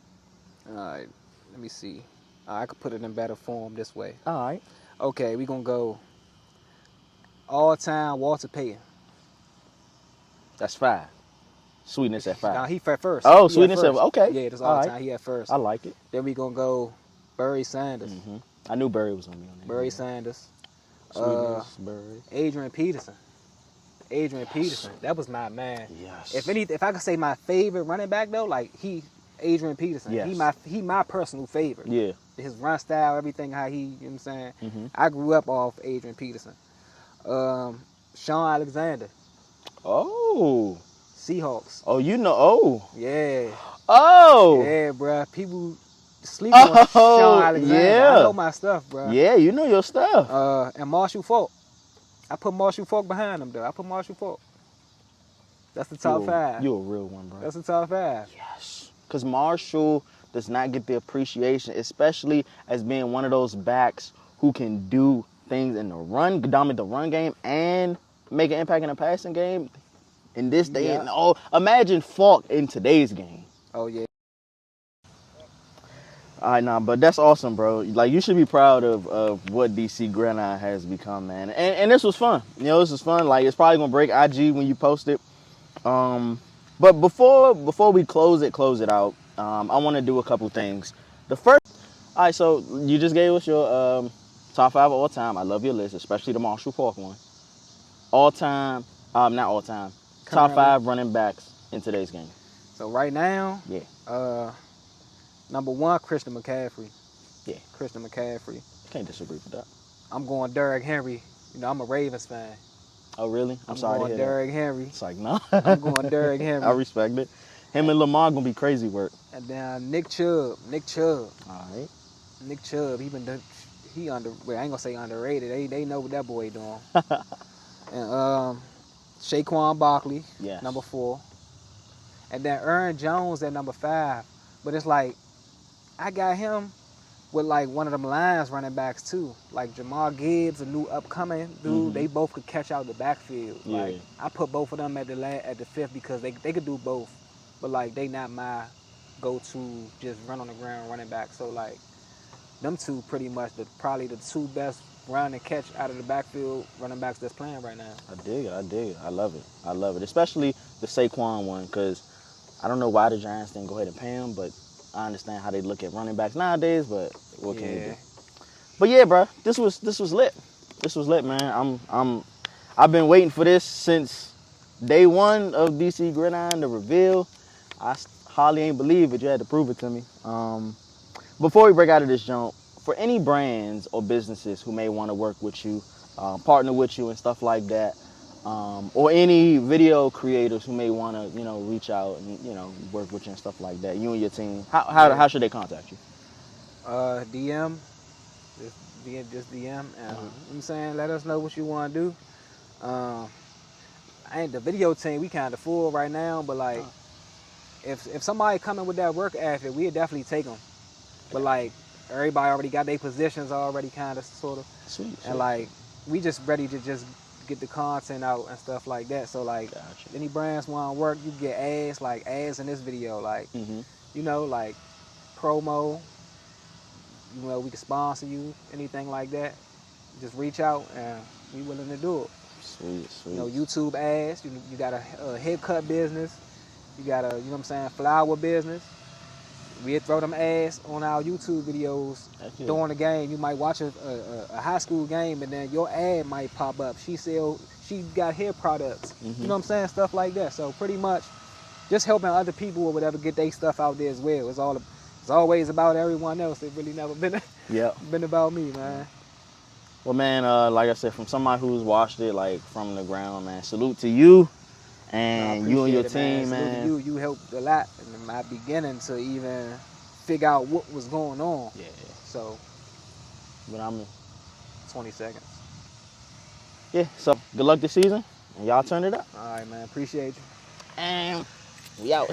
All right. Let me see. I could put it in better form this way. All right. Okay, we gonna go all time Walter Payton. That's 5. Sweetness at 5. Now he at first. Oh, He Sweetness at first. okay. Yeah, that's all time. He at first. I like it. Then we gonna go Barry Sanders. Mm-hmm. I knew Barry was gonna be on there. Barry Sanders. Sweetness, Barry. Adrian Peterson. Peterson. That was my man. Yes. If I could say my favorite running back though, like Adrian Peterson. Yes. He my personal favorite. Yeah. His run style, everything, how he, you know what I'm saying? Mm-hmm. I grew up off Adrian Peterson. Sean Alexander. Oh. Seahawks. Oh, you know. Oh. Yeah. Oh. Yeah, bruh. People sleep on Sean Alexander. Yeah. I know my stuff, bruh. Yeah, you know your stuff. And Marshall Faulk. I put Marshall Faulk behind him, though. I put Marshall Faulk. That's the top 5. You're a real one, bro. That's the top 5. Yes. Because Marshall does not get the appreciation, especially as being one of those backs who can do things in the run, dominate the run game, and make an impact in the passing game. In this day, Yeah. Imagine Falk in today's game. Oh, yeah. All right, but that's awesome, bro. Like, you should be proud of what DC Gridiron has become, man. And this was fun. You know, this was fun. Like, it's probably gonna break IG when you post it. But before we close it out, I want to do a couple things. The first, all right. So you just gave us your top 5 all time. I love your list, especially the Marshall Faulk one. All time, not all time. Top 5 running backs in today's game. So right now, number 1, Christian McCaffrey. Yeah. Christian McCaffrey. Can't disagree with that. I'm going Derrick Henry. You know, I'm a Ravens fan. Oh, really? I'm sorry to hear Derrick Henry. It's like, no. I'm going Derrick Henry. I respect it. Him and Lamar gonna be crazy work. And then Nick Chubb. All right. Nick Chubb. I ain't gonna say underrated. They know what that boy doing. And Saquon Barkley, yes. number 4. And then Aaron Jones at number 5. But it's like, I got him with like one of them Lions running backs too. Like Jamar Gibbs, a new upcoming dude. Mm-hmm. They both could catch out the backfield. Yeah. Like I put both of them at the 5th because they could do both. But like they not my go-to just run on the ground running back. So like them two pretty much probably the 2 best run and catch out of the backfield running backs that's playing right now. I dig it. I love it. Especially the Saquon one, because I don't know why the Giants didn't go ahead and pay him, but I understand how they look at running backs nowadays, but what can you do? But yeah, bro, this was lit. This was lit, man. I've been waiting for this since day 1 of DC Gridiron, the reveal. I hardly ain't believe it. You had to prove it to me. Before we break out of this jump, for any brands or businesses who may want to work with you, partner with you and stuff like that, or any video creators who may want to, reach out and, work with you and stuff like that, you and your team, how should they contact you? DM. Just DM. And, you know what I'm saying? Let us know what you want to do. The video team, we kind of full right now, but like, if somebody coming with that work ethic, we'd definitely take them. But like, everybody already got their positions already kind of, sort of. Sweet. And like, we just ready to just get the content out and stuff like that. So like, any brands want to work, you get ads in this video, like, like promo, we can sponsor you, anything like that. Just reach out and we willing to do it. Sweet. YouTube ads, you got a haircut business, you got a, flower business, we'd throw them ads on our YouTube videos during the game. You might watch a high school game, and then your ad might pop up. She got hair products. You know what I'm saying? Stuff like that. So pretty much just helping other people or whatever get their stuff out there as well. It's always about everyone else. It really never been been about me, man. Well, man, like I said, from somebody who's watched it like from the ground, man, salute to you and you and your team, man. Salute to you. You helped a lot in my beginning to even figure out what was going on. Yeah. So, But I'm 20 seconds. Yeah, so good luck this season, and y'all turn it up. All right, man. Appreciate you. And we out.